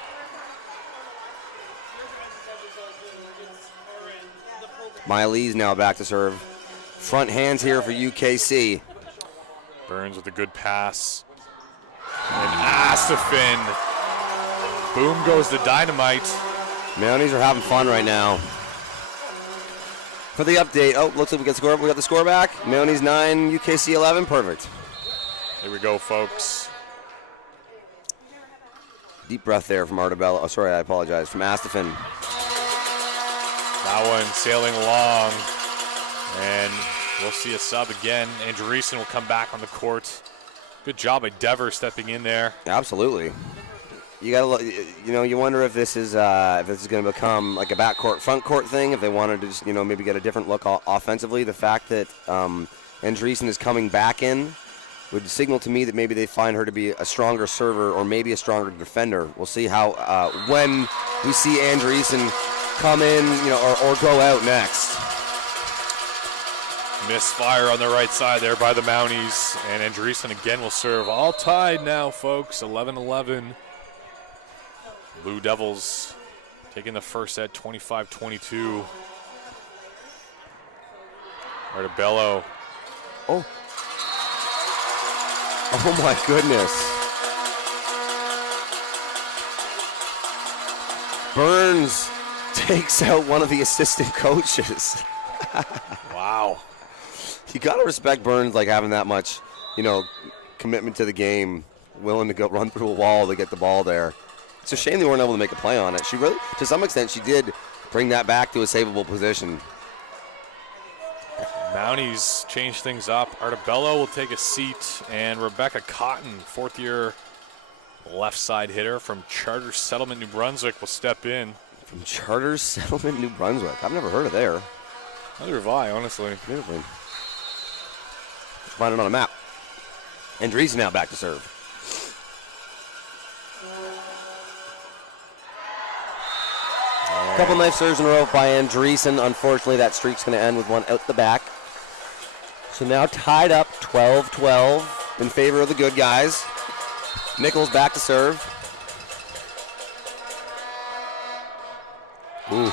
Miley's now back to serve. Front hands here for UKC. Burns with a good pass. And Astafin. Boom goes the dynamite. Mounties are having fun right now. For the update, looks like we got the score back. Mounties 9, UKC 11, perfect. Here we go, folks. Deep breath there from Artebello. Oh, sorry, I apologize. From Astafin. That one sailing along. And we'll see a sub again. Andreessen will come back on the court. Good job by Dever stepping in there. Absolutely. You gotta look. You wonder if this is going to become like a backcourt, front court thing. If they wanted to just, maybe get a different look offensively. The fact that Andreessen is coming back in would signal to me that maybe they find her to be a stronger server or maybe a stronger defender. We'll see how when we see Andreessen come in, or go out next. Misfire on the right side there by the Mounties. And Andreessen again will serve. All tied now, folks. 11-11. Blue Devils taking the first set, 25-22. Artabello. Oh. Oh, my goodness. Burns takes out one of the assistant coaches. Wow. You got to respect Burns, like, having that much, commitment to the game, willing to go run through a wall to get the ball there. It's a shame they weren't able to make a play on it. She really, to some extent, she did bring that back to a savable position. Mounties change things up. Artabello will take a seat, and Rebecca Cotton, fourth-year left side hitter from Charter Settlement, New Brunswick, will step in. From Charter Settlement, New Brunswick. I've never heard of there. Neither have I, honestly. Beautifully. Find it on a map. Andreessen now back to serve. A couple nice serves in a row by Andreessen. Unfortunately, that streak's going to end with one out the back. So now tied up 12-12 in favor of the good guys. Nichols back to serve. Ooh.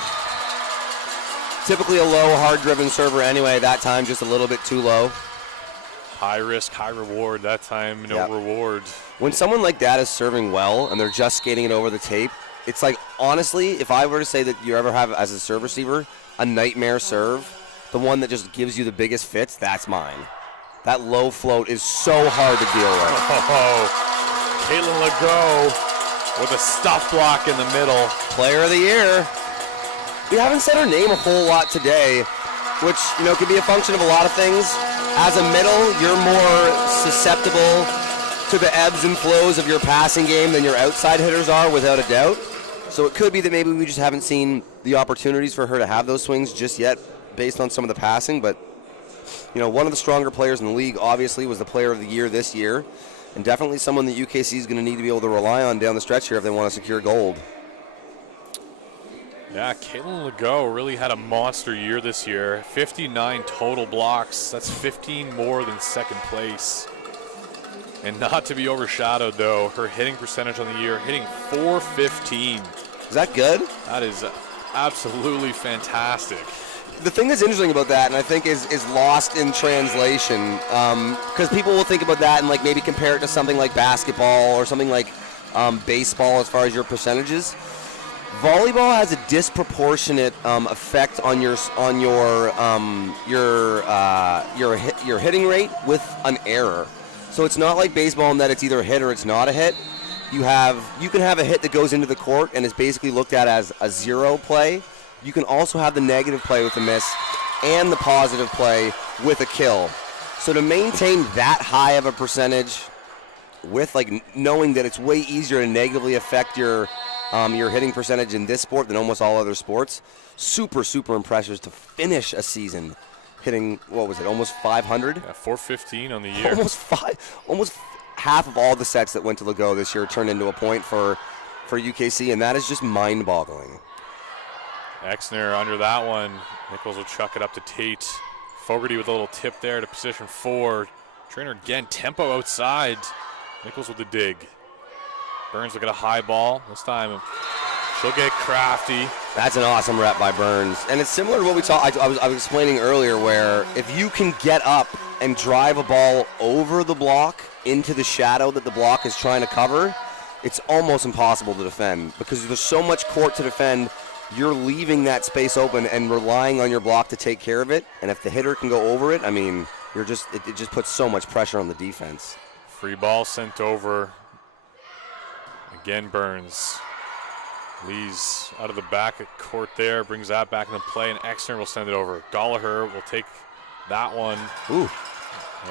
Typically a low, hard-driven server anyway. That time just a little bit too low. High risk, high reward. That time, no reward. When someone like that is serving well and they're just skating it over the tape, it's like, honestly, if I were to say that you ever have, as a serve receiver, a nightmare serve, the one that just gives you the biggest fits, that's mine. That low float is so hard to deal with. Oh, Caitlin Legault with a stuff block in the middle. Player of the year. We haven't said her name a whole lot today, which, could be a function of a lot of things. As a middle, you're more susceptible to the ebbs and flows of your passing game than your outside hitters are, without a doubt. So it could be that maybe we just haven't seen the opportunities for her to have those swings just yet based on some of the passing. But, one of the stronger players in the league, obviously, was the player of the year this year. And definitely someone that UKC is going to need to be able to rely on down the stretch here if they want to secure gold. Yeah, Caitlin Legault really had a monster year this year. 59 total blocks. That's 15 more than second place. And not to be overshadowed, though, her hitting percentage on the year, hitting .415. Is that good? That is absolutely fantastic. The thing that's interesting about that, and I think is lost in translation, because people will think about that and maybe compare it to something like basketball or something like baseball as far as your percentages. Volleyball has a disproportionate effect on your hitting rate with an error. So it's not like baseball in that it's either a hit or it's not a hit. You can have a hit that goes into the court and is basically looked at as a zero play. You can also have the negative play with a miss and the positive play with a kill. So to maintain that high of a percentage with knowing that it's way easier to negatively affect your hitting percentage in this sport than almost all other sports, super, super impressive to finish a season hitting, what was it, almost 500? Yeah, .415 on the year. Almost half of all the sets that went to Legault this year turned into a point for UKC, and that is just mind-boggling. Exner under that one. Nichols will chuck it up to Tate. Fogarty with a little tip there to position 4. Trainer again, tempo outside. Nichols with the dig. Burns will get a high ball. This time she'll get crafty. That's an awesome rep by Burns. And it's similar to what we saw, I was explaining earlier, where if you can get up and drive a ball over the block into the shadow that the block is trying to cover, it's almost impossible to defend because there's so much court to defend. You're leaving that space open and relying on your block to take care of it. And if the hitter can go over it, it just puts so much pressure on the defense. Free ball sent over. Again, Burns. Lee's out of the back of court there, brings that back into play, and Exner will send it over. Gallagher will take that one. Ooh.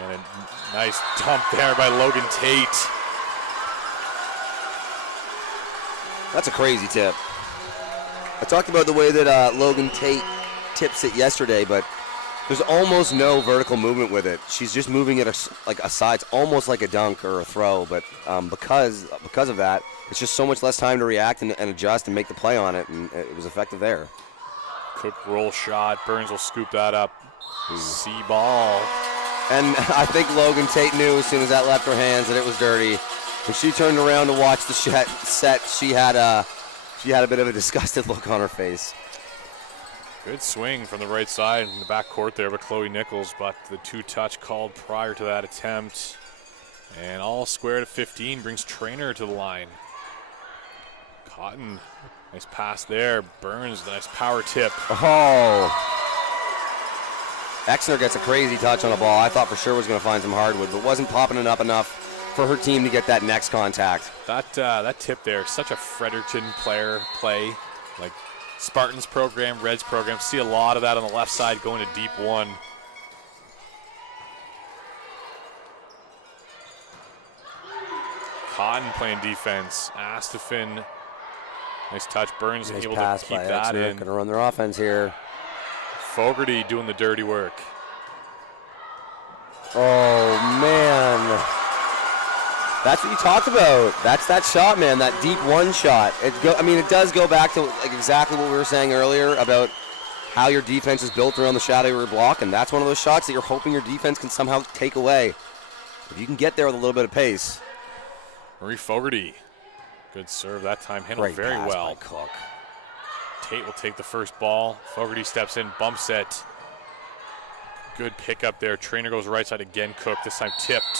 And a nice dump there by Logan Tate. That's a crazy tip. I talked about the way that Logan Tate tips it yesterday, but there's almost no vertical movement with it. She's just moving it aside. It's almost like a dunk or a throw, but because of that, it's just so much less time to react and adjust and make the play on it, and it was effective there. Cook roll shot. Burns will scoop that up. See ball. And I think Logan Tate knew as soon as that left her hands that it was dirty. When she turned around to watch the set, she had a bit of a disgusted look on her face. Good swing from the right side in the back court there by Chloe Nichols, but the 2-touch called prior to that attempt. And all square to 15 brings Trainer to the line. Cotton, nice pass there. Burns, nice power tip. Oh. Exner gets a crazy touch on a ball I thought for sure was going to find some hardwood, but wasn't popping it up enough for her team to get that next contact. That tip there, such a Fredericton play. Like Spartans program, Reds program, see a lot of that on the left side going to deep one. Cotton playing defense. Astafin, nice touch. Burns Nice able pass to keep by that Exner. in. Going to run their offense here. Fogarty doing the dirty work. Oh, man. That's what you talked about. That's that shot, man, that deep one shot. It does go back to like exactly what we were saying earlier about how your defense is built around the shadow of your block, and that's one of those shots that you're hoping your defense can somehow take away. If you can get there with a little bit of pace. Marie Fogarty, good serve that time, handled Great very pass well. by Cook. Tate will take the first ball. Fogarty steps in, bumps it. Good pickup there. Trainer goes right side again. Cook, this time tipped.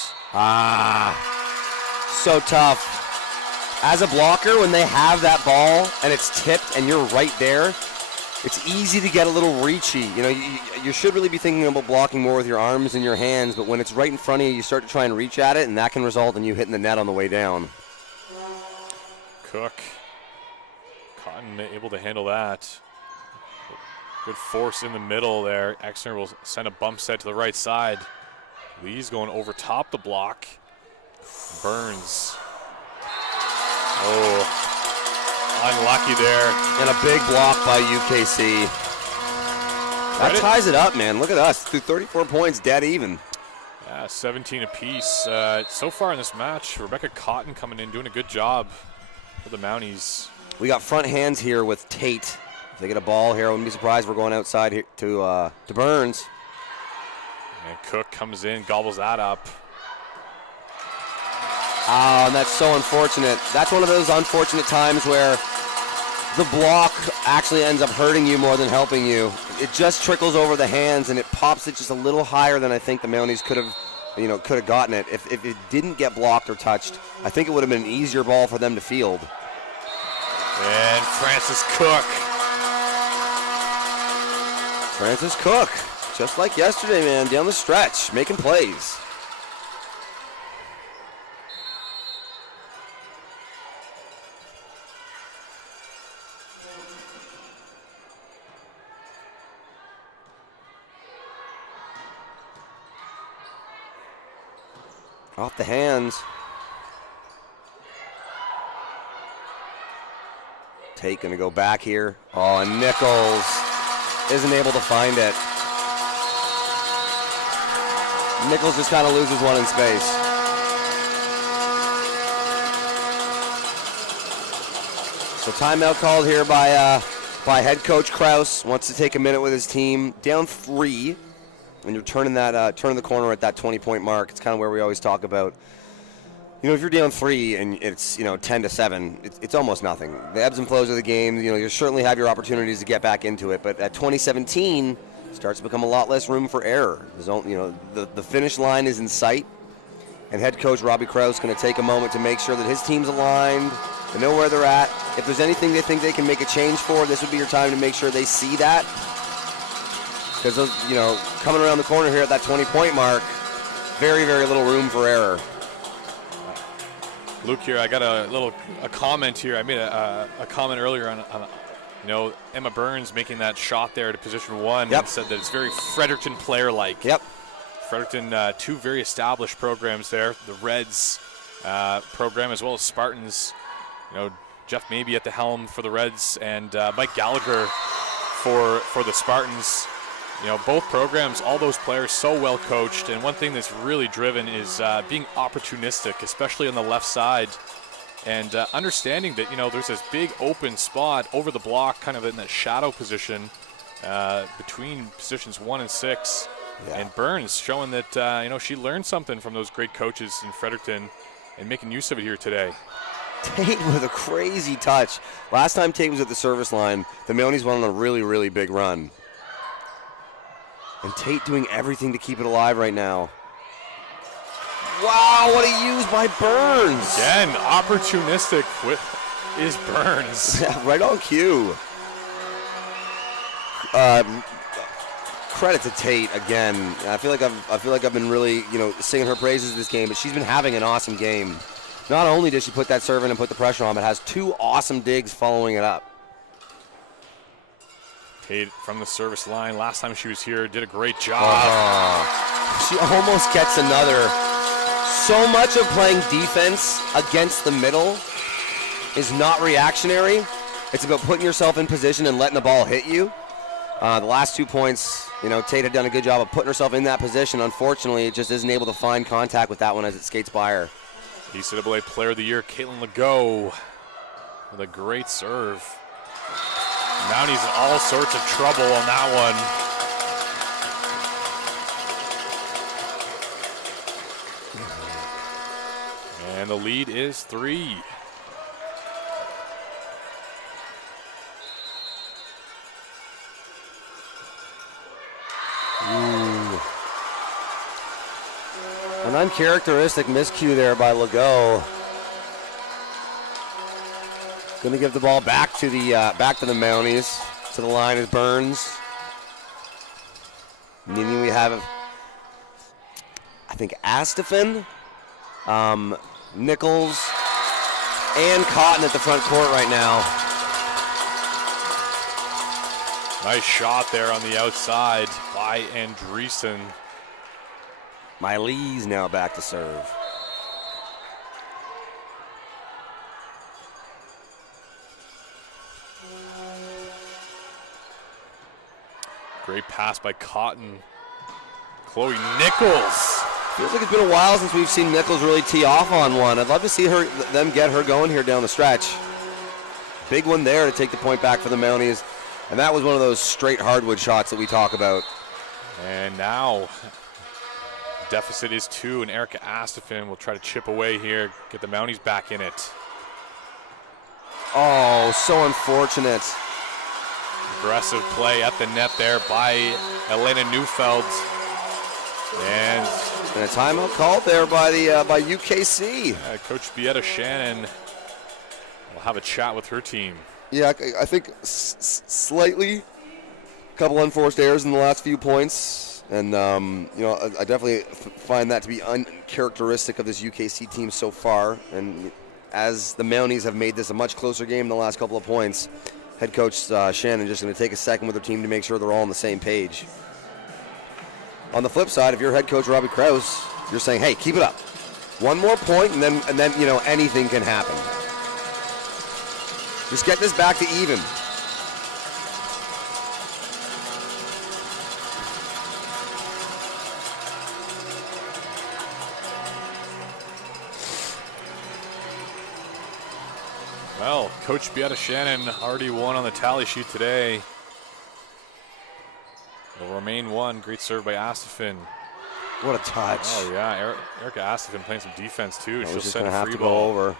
So tough. As a blocker, when they have that ball and it's tipped and you're right there, it's easy to get a little reachy. You know, you should really be thinking about blocking more with your arms and your hands, but when it's right in front of you, you start to try and reach at it, and that can result in you hitting the net on the way down. Cook. Cotton able to handle that. Good force in the middle there. Exner will send a bump set to the right side. Lee's going over top the block. Burns. Oh, unlucky there. And a big block by UKC. That ties it up, man. Look at us. Through 34 points, dead even. Yeah, 17 apiece. So far in this match, Rebecca Cotton coming in, doing a good job for the Mounties. We got front hands here with Tate. If they get a ball here, I wouldn't be surprised if we're going outside here to Burns. And Cook comes in, gobbles that up. Oh, and that's so unfortunate. That's one of those unfortunate times where the block actually ends up hurting you more than helping you. It just trickles over the hands, and it pops it just a little higher than I think the Mounties could have gotten it. If it didn't get blocked or touched, I think it would have been an easier ball for them to field. And Francis Cook. Francis Cook, just like yesterday, man, down the stretch, making plays. Off the hands. Tate gonna go back here. Oh, and Nichols isn't able to find it. Nichols just kind of loses one in space. So timeout called here by head coach Kraus. Wants to take a minute with his team. Down 3. And you're turning the corner at that 20-point mark. It's kind of where we always talk about. You know, if you're down 3 and it's 10-7, it's almost nothing. The ebbs and flows of the game. You know, you certainly have your opportunities to get back into it. But at 2017, starts to become a lot less room for error. The finish line is in sight, and head coach Robbie Kraus is going to take a moment to make sure that his team's aligned. They know where they're at. If there's anything they think they can make a change for, this would be your time to make sure they see that. Because, coming around the corner here at that 20-point mark, very, very little room for error. Luke here, I got a comment here. I made a comment earlier on Emma Burns making that shot there to position 1. Yep. And said that it's very Fredericton player-like. Yep. Fredericton, 2 very established programs there. The Reds program as well as Spartans. Jeff Mabey at the helm for the Reds and Mike Gallagher for the Spartans. Both programs, all those players so well coached, and one thing that's really driven is being opportunistic, especially on the left side, and understanding that there's this big open spot over the block, kind of in that shadow position between positions 1 and 6. Yeah. And Burns showing that, she learned something from those great coaches in Fredericton and making use of it here today. Tate with a crazy touch. Last time Tate was at the service line, the Mounies went on a really, really big run. And Tate doing everything to keep it alive right now. Wow, what a use by Burns. Again, opportunistic is Burns. Right on cue. Credit to Tate again. I feel like I've been really, singing her praises this game, but she's been having an awesome game. Not only does she put that serve in and put the pressure on, but has 2 awesome digs following it up. Tate from the service line. Last time she was here, did a great job. She almost gets another. So much of playing defense against the middle is not reactionary. It's about putting yourself in position and letting the ball hit you. The last 2 points, Tate had done a good job of putting herself in that position. Unfortunately, it just isn't able to find contact with that one as it skates by her. ACAA Player of the Year, Caitlin Legault, with a great serve. Mounties in all sorts of trouble on that one. And the lead is 3. Ooh. An uncharacteristic miscue there by Legault. Going to give the ball back to the Mounties. To the line is Burns. Meaning we have, I think, Astafin, Nichols, and Cotton at the front court right now. Nice shot there on the outside by Andreessen. Miley's now back to serve. Great pass by Cotton. Chloe Nichols. Feels like it's been a while since we've seen Nichols really tee off on one. I'd love to see them get her going here down the stretch. Big one there to take the point back for the Mounties. And that was one of those straight hardwood shots that we talk about. And now deficit is 2, and Erica Astafin will try to chip away here, get the Mounties back in it. Oh, so unfortunate. Aggressive play at the net there by Elena Neufeld. And a timeout called there by UKC. Coach Beata Shannon will have a chat with her team. Yeah, I think slightly, a couple unforced errors in the last few points. And, I definitely find that to be uncharacteristic of this UKC team so far. And as the Mounties have made this a much closer game in the last couple of points, head coach Shannon just going to take a second with her team to make sure they're all on the same page. On the flip side, if you're head coach Robbie Krause, you're saying, hey, keep it up. One more point, and then anything can happen. Just get this back to even. Well, Coach Beata Shannon already won on the tally sheet today. It'll remain 1. Great serve by Astafin. What a touch. Oh, yeah. Erica Astafin playing some defense, too. She'll send a free ball over.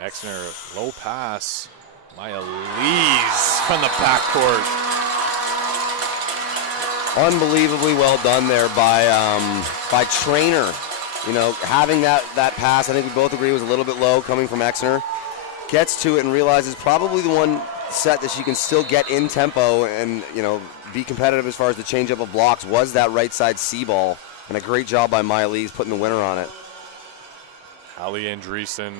Exner, low pass. Maya Lees from the backcourt. Unbelievably well done there by Trainer. Having that pass, I think we both agree was a little bit low coming from Exner. Gets to it and realizes probably the one set that she can still get in tempo and, be competitive as far as the changeup of blocks was that right side C ball. And a great job by Maya Lees putting the winner on it. Hallie Andreessen.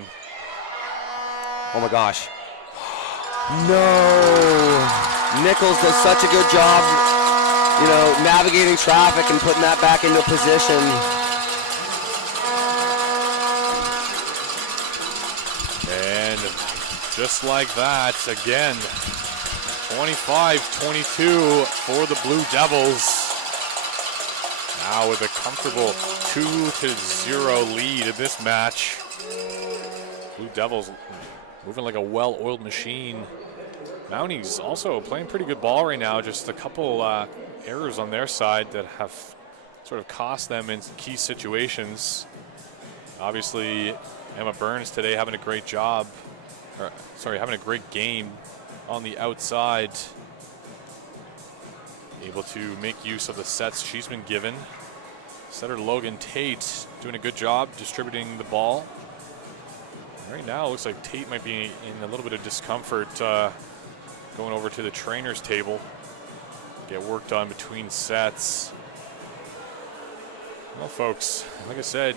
Oh my gosh. No. Nichols does such a good job, navigating traffic and putting that back into position. And just like that, again, 25-22 for the Blue Devils. Now with a comfortable 2-0 lead in this match. Blue Devils moving like a well-oiled machine. Mounties also playing pretty good ball right now. Just a couple errors on their side that have sort of cost them in key situations. Obviously, Emma Burns today having a great job, having a great game on the outside. Able to make use of the sets she's been given. Setter Logan Tate doing a good job distributing the ball. Right now, it looks like Tate might be in a little bit of discomfort going over to the trainer's table. Get work done between sets. Well, folks, like I said,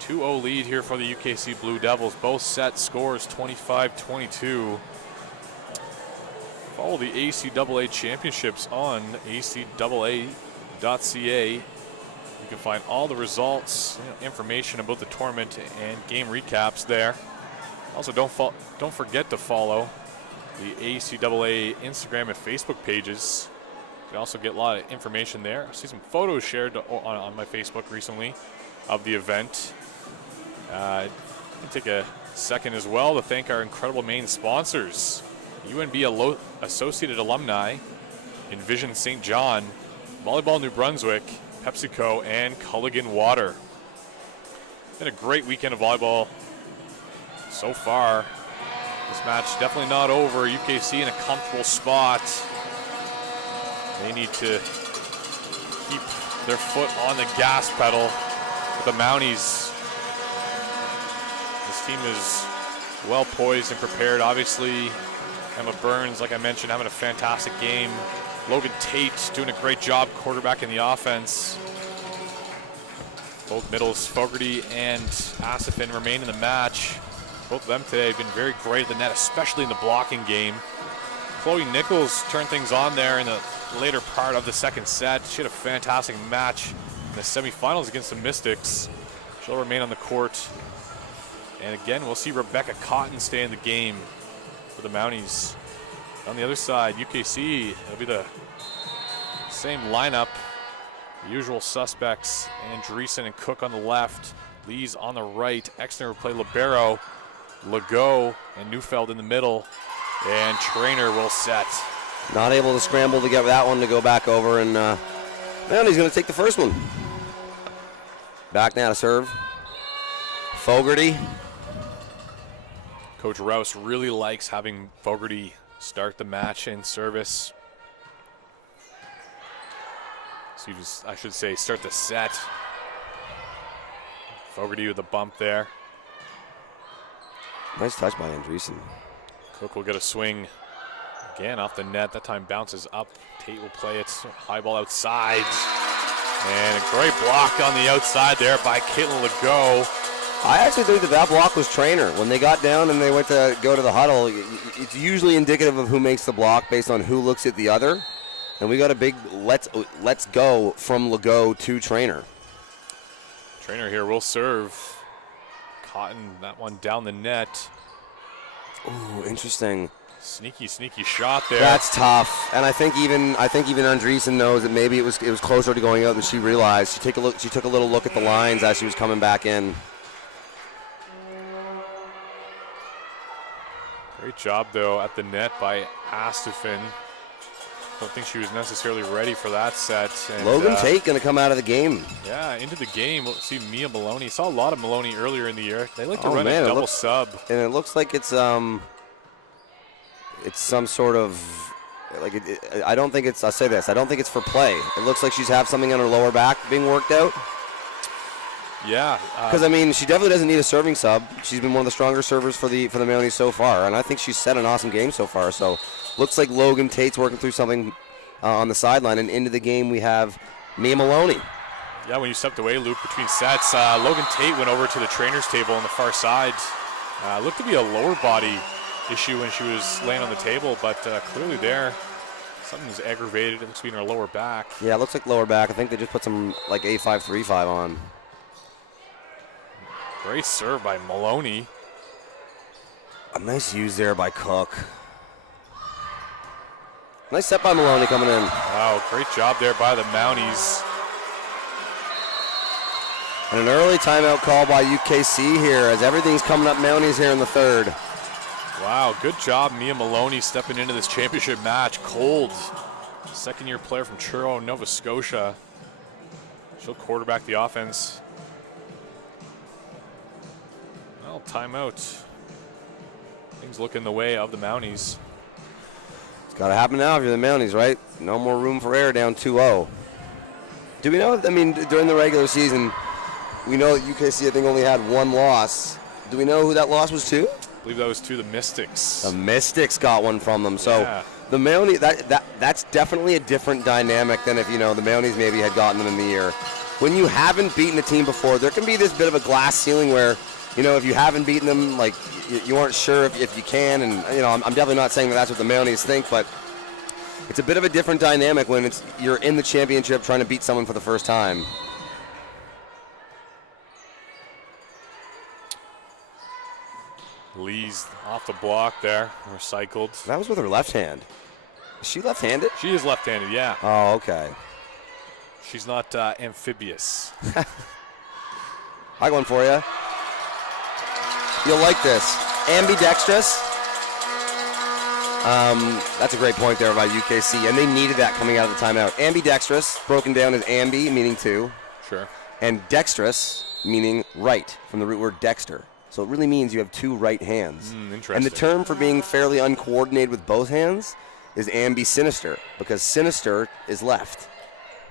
2-0 lead here for the UKC Blue Devils. Both set scores 25-22. Follow the ACAA championships on acaa.ca. You can find all the results, information about the tournament, and game recaps there. Also, don't forget to follow the ACAA Instagram and Facebook pages. You can also get a lot of information there. I see some photos shared on my Facebook recently of the event. Let me take a second as well to thank our incredible main sponsors. UNB Associated Alumni, Envision St. John, Volleyball New Brunswick, PepsiCo, and Culligan Water. Been a great weekend of volleyball so far. This match definitely not over. UKC in a comfortable spot. They need to keep their foot on the gas pedal with the Mounties. This team is well poised and prepared. Obviously, Emma Burns, like I mentioned, having a fantastic game. Logan Tate doing a great job quarterbacking the offense. Both middles, Fogarty and Asifin, remain in the match. Both of them today have been very great at the net, especially in the blocking game. Chloe Nichols turned things on there in the later part of the second set. She had a fantastic match in the semifinals against the Mystics. She'll remain on the court. And again, we'll see Rebecca Cotton stay in the game for the Mounties. On the other side, UKC, it'll be the same lineup. The usual suspects, Andreessen and Cook on the left, Lees on the right. Exner will play libero, Legault and Neufeld in the middle, and Trainer will set. Not able to scramble to get that one to go back over, and Mounties going to take the first one. Back now to serve. Fogarty. Coach Rouse really likes having Fogarty start the match in service. So I should say start the set. Fogarty with a bump there. Nice touch by Andreessen. Cook will get a swing again off the net. That time bounces up. Tate will play it. High ball outside. And a great block on the outside there by Caitlin Legault. I actually think that block was Trainer. When they got down and they went to go to the huddle, it's usually indicative of who makes the block based on who looks at the other. And we got a big let's go from Legault to Trainer. Trainer here will serve. Cotton, that one down the net. Ooh, interesting. Sneaky shot there. That's tough. And I think even Andreessen knows that maybe it was closer to going out than she realized. She took a little look at the lines as she was coming back in. Great job, though, at the net by Astafin. Don't think she was necessarily ready for that set. And, Logan Tate going to come out of the game. Yeah, into the game. We'll see Mia Maloney. Saw a lot of Maloney earlier in the year. They like to run a double sub. And it looks like it's some sort of, like, I don't think it's, I'll say this, I don't think it's for play. It looks like she's have something on her lower back being worked out. Yeah. Because, I mean, she definitely doesn't need a serving sub. She's been one of the stronger servers for the Mounties so far, and I think she's set an awesome game so far. So, looks like Logan Tate's working through something on the sideline, and into the game we have Mia Maloney. Yeah, when you stepped away, Luke, between sets, Logan Tate went over to the trainer's table on the far side. Looked to be a lower body issue when she was laying on the table, but clearly there, something's aggravated. It looks to be in her lower back. Yeah, it looks like lower back. I think they just put some, like, A5-3-5 on. Great serve by Maloney. A nice use there by Cook. Nice set by Maloney coming in. Wow, great job there by the Mounties. And an early timeout call by UKC here as everything's coming up Mounties here in the third. Wow, good job Mia Maloney stepping into this championship match cold. Second-year player from Truro, Nova Scotia. She'll quarterback the offense. Well, timeout. Things look in the way of the Mounties. It's got to happen now if you're the Mounties, right? No more room for error down 2-0. Do we know, I mean, during the regular season, we know that UKC, I think, only had one loss. Do we know who that loss was to? I believe that was to the Mystics. The Mystics got one from them. So yeah. the Mounties, that's definitely a different dynamic than if, you know, the Mounties maybe had gotten them in the year. When you haven't beaten a team before, there can be this bit of a glass ceiling where, you know, if you haven't beaten them, like, you aren't sure if you can. And, you know, I'm definitely not saying that that's what the Mounties think, but it's a bit of a different dynamic when you're in the championship trying to beat someone for the first time. Lee's off the block there, recycled. That was with her left hand. Is she left-handed? She is left-handed, yeah. Oh, okay. She's not amphibious. I got one for you. You'll like this. Ambidextrous. That's a great point there by UKC, and they needed that coming out of the timeout. Ambidextrous, broken down as ambi, meaning two. Sure. And dexterous, meaning right, from the root word dexter. So it really means you have two right hands. Interesting. And the term for being fairly uncoordinated with both hands is ambisinister, because sinister is left.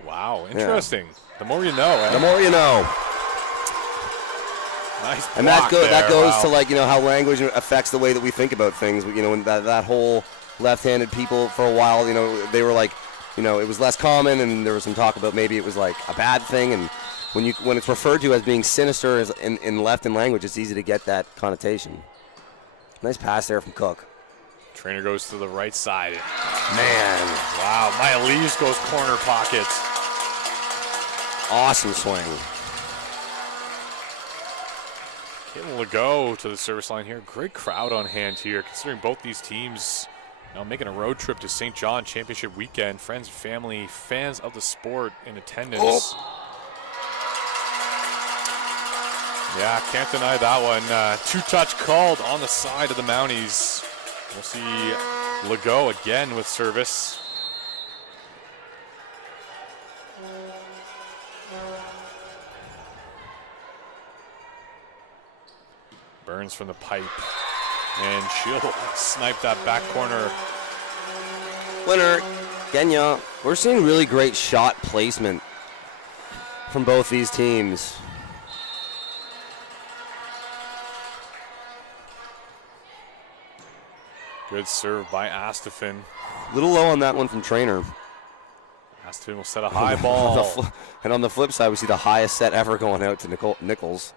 Wow, interesting. Yeah. The more you know. Eh? The more you know. Nice block and that goes wow. to, like, you know, how language affects the way that we think about things. You know, when that whole left-handed people for a while, you know, they were like, you know, it was less common, and there was some talk about maybe it was like a bad thing. And when it's referred to as being sinister in left in language, it's easy to get that connotation. Nice pass there from Cook. Trainer goes to the right side. Man. Wow, Maya Leaves goes corner pocket. Awesome swing. Caitlin Legault to the service line here. Great crowd on hand here, considering both these teams making a road trip to St. John Championship weekend. Friends, family, fans of the sport in attendance. Oh. Yeah, can't deny that one. Two-touch called on the side of the Mounties. We'll see Legault again with service. Burns from the pipe, and she'll snipe that back corner. Winner, Kenya. We're seeing really great shot placement from both these teams. Good serve by Astafin. A little low on that one from Trainer. Astafin will set a high ball. And on the flip side, we see the highest set ever going out to Nichols.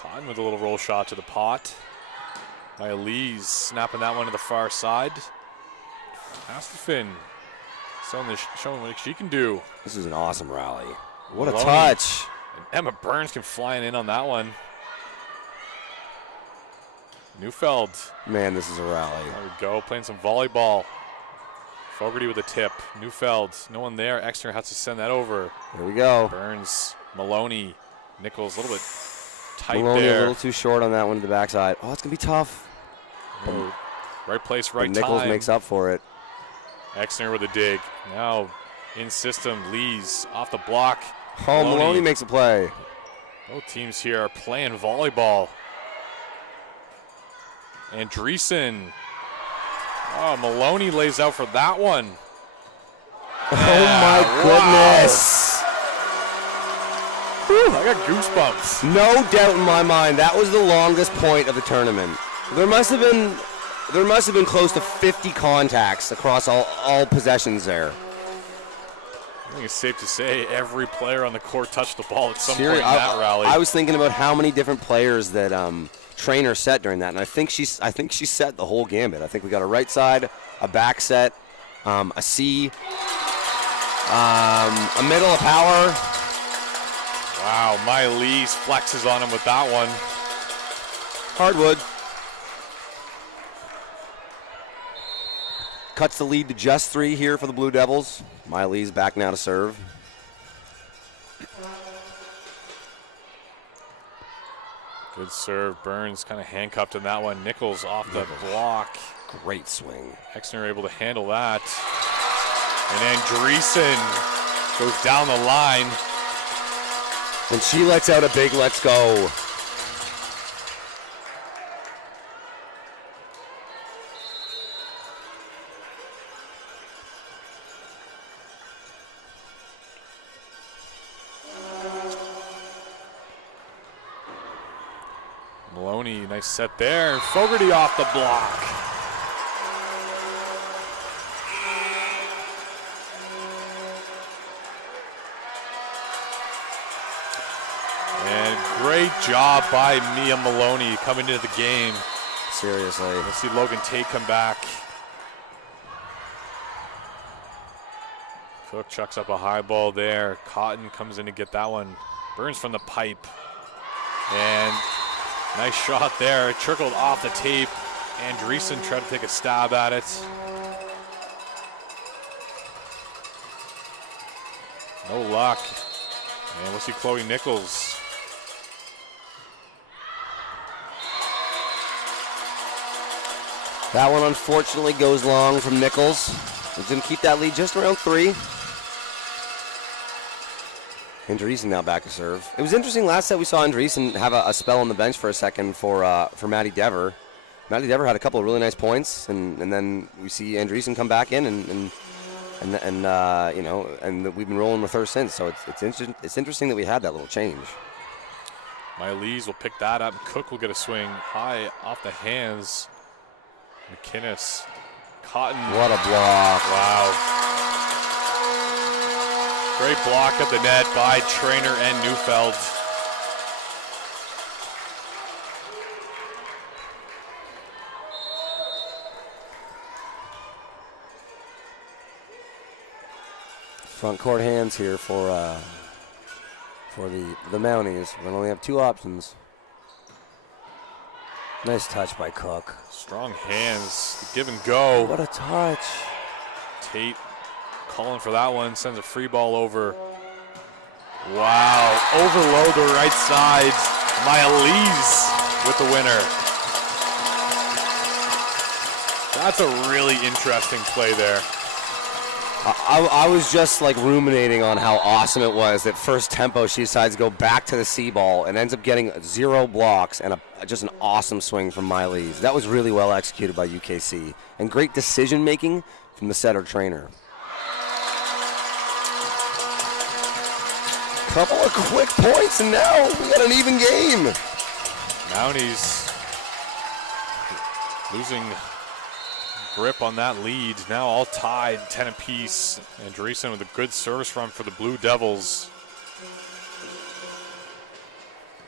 Cotton with a little roll shot to the pot. Maya Lee's snapping that one to the far side. Astafin showing what she can do. This is an awesome rally. What a Maloney. touch. And Emma Burns can fly in on that one. Neufeld. Man, this is a rally. There we go, playing some volleyball. Fogarty with a tip. Neufeld, no one there. Exner has to send that over. There we go. Burns, Maloney, Nichols, a little bit tight Maloney there. a little too short on that one to the backside. Oh, it's going to be tough. Oh, right place, right but Nichols time. makes up for it. Exner with a dig. Now in system, Lees off the block. Oh, Maloney makes a play. Both teams here are playing volleyball. Andreessen. Oh, Maloney lays out for that one. Oh, my goodness. Whew, I got goosebumps. No doubt in my mind, that was the longest point of the tournament. There must have been close to 50 contacts across all possessions there. I think it's safe to say every player on the court touched the ball at some point in that rally. I was thinking about how many different players that Trainer set during that, and I think she set the whole gambit. I think we got a right side, a back set, a C, a middle, a power. Wow, Maya Lees flexes on him with that one. Hardwood. Cuts the lead to just 3 here for the Blue Devils. Maya Lees back now to serve. Good serve. Burns kind of handcuffed in that one. Nichols off the block. Great swing. Exner able to handle that. And Andreessen goes down the line. And she lets out a big let's go. Maloney, nice set there. And Fogarty off the block. And great job by Mia Maloney coming into the game. Seriously. Let's see Logan Tate come back. Cook chucks up a high ball there. Cotton comes in to get that one. Burns from the pipe. And nice shot there. It trickled off the tape. Andreessen tried to take a stab at it. No luck. And we'll see Chloe Nichols. That one unfortunately goes long from Nichols. He's going to keep that lead just around 3. Andreessen now back to serve. It was interesting last set we saw Andreessen have a spell on the bench for a second for Maddie Dever. Maddie Dever had a couple of really nice points, and then we see Andreessen come back in and you know, and we've been rolling with her since. So it's interesting that we had that little change. Miley's will pick that up. Cook will get a swing high off the hands. McInnes. Cotton. What a block. Wow. Great block at the net by Trainer and Neufeld. Front court hands here for the Mounties. We only have 2 options. Nice touch by Cook. Strong hands, give and go. What a touch. Tate calling for that one, sends a free ball over. Wow, overload the right side. Miley's with the winner. That's a really interesting play there. I was just like ruminating on how awesome it was that first tempo she decides to go back to the C ball and ends up getting 0 blocks and just an awesome swing from Miley's. That was really well executed by UKC and great decision making from the setter Trainer. Couple of quick points and now we got an even game. Mounties losing grip on that lead. Now all tied, 10 apiece. Andreessen with a good service run for the Blue Devils.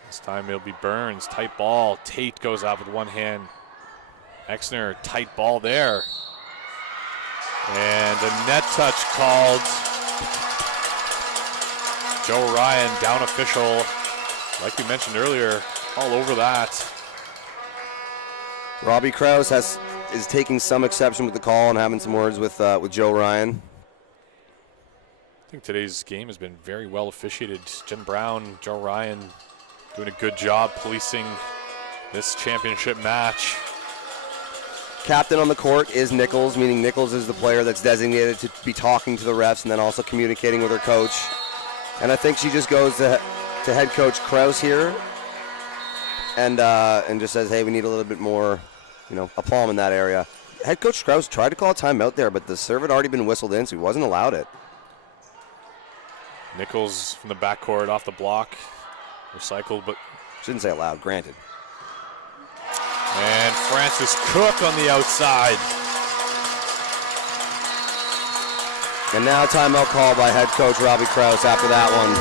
This time it'll be Burns, tight ball. Tate goes out with one hand. Exner, tight ball there. And a net touch called. Joe Ryan, down official. Like we mentioned earlier, all over that. Robbie Krause is taking some exception with the call and having some words with Joe Ryan. I think today's game has been very well officiated. Jen Brown, Joe Ryan doing a good job policing this championship match. Captain on the court is Nichols, meaning Nichols is the player that's designated to be talking to the refs and then also communicating with her coach. And I think she just goes to head coach Krause here and just says, hey, we need a little bit more, aplomb in that area. Head coach Krause tried to call a timeout there, but the serve had already been whistled in, so he wasn't allowed it. Nichols from the backcourt off the block. Recycled, but shouldn't say allowed, granted. And Francis Cook on the outside. And now a timeout call by head coach Robbie Krause after that one.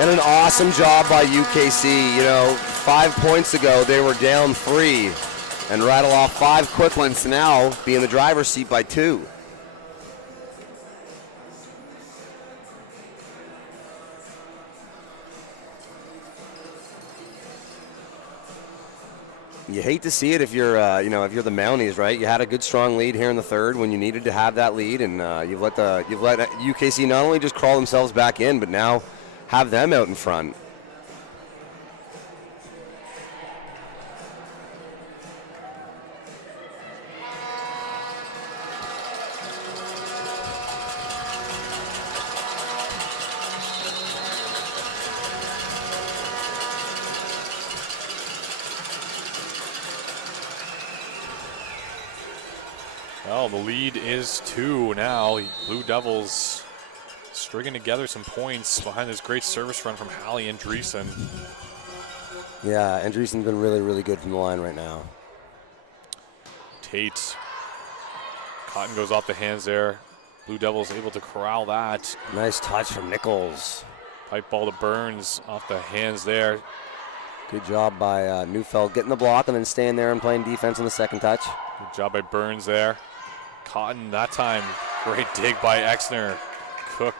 And an awesome job by UKC. 5 points ago they were down 3 and rattle off 5 quick ones to now be in the driver's seat by 2. You hate to see it if you're, if you're the Mounties, right? You had a good, strong lead here in the third when you needed to have that lead, and you've let UKC not only just crawl themselves back in, but now have them out in front. Well, the lead is 2 now. Blue Devils stringing together some points behind this great service run from Hallie Andreessen. Yeah, Andreessen's been really, really good from the line right now. Tate. Cotton goes off the hands there. Blue Devils able to corral that. Nice touch from Nichols. Pipe ball to Burns off the hands there. Good job by Neufeld getting the block and then staying there and playing defense on the second touch. Good job by Burns there. Cotton that time. Great dig by Exner. Cook.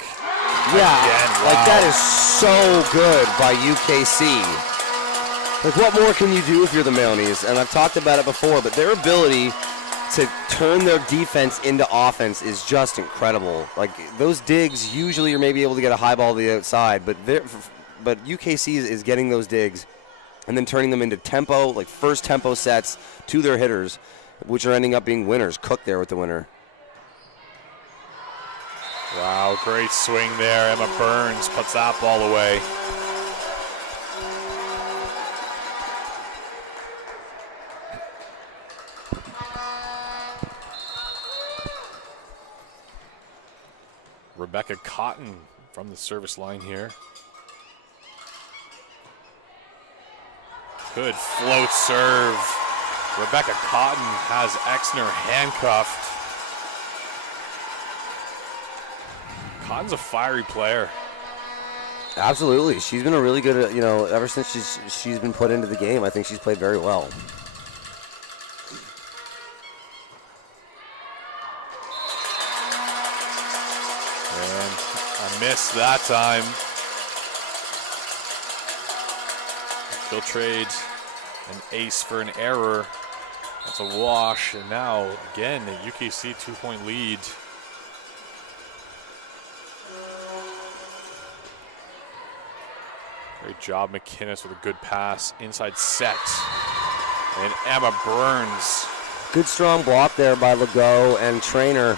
Yeah, again. Wow. Like that is so good by UKC. Like what more can you do if you're the Mounties? And I've talked about it before, but their ability to turn their defense into offense is just incredible. Like those digs, usually you're maybe able to get a high ball to the outside, but UKC is getting those digs and then turning them into tempo, like first tempo sets to their hitters, which are ending up being winners. Cook there with the winner. Wow, great swing there. Emma Burns puts that ball away. Rebecca Cotton from the service line here. Good float serve. Rebecca Cotton has Exner handcuffed. Cotton's a fiery player. Absolutely. She's been a really good, ever since she's been put into the game, I think she's played very well. And a miss that time. She'll trade an ace for an error. That's a wash. And now, again, the UKC 2-point lead. Great job, McInnes with a good pass. Inside set. And Emma Burns. Good strong block there by Legault and Trainer.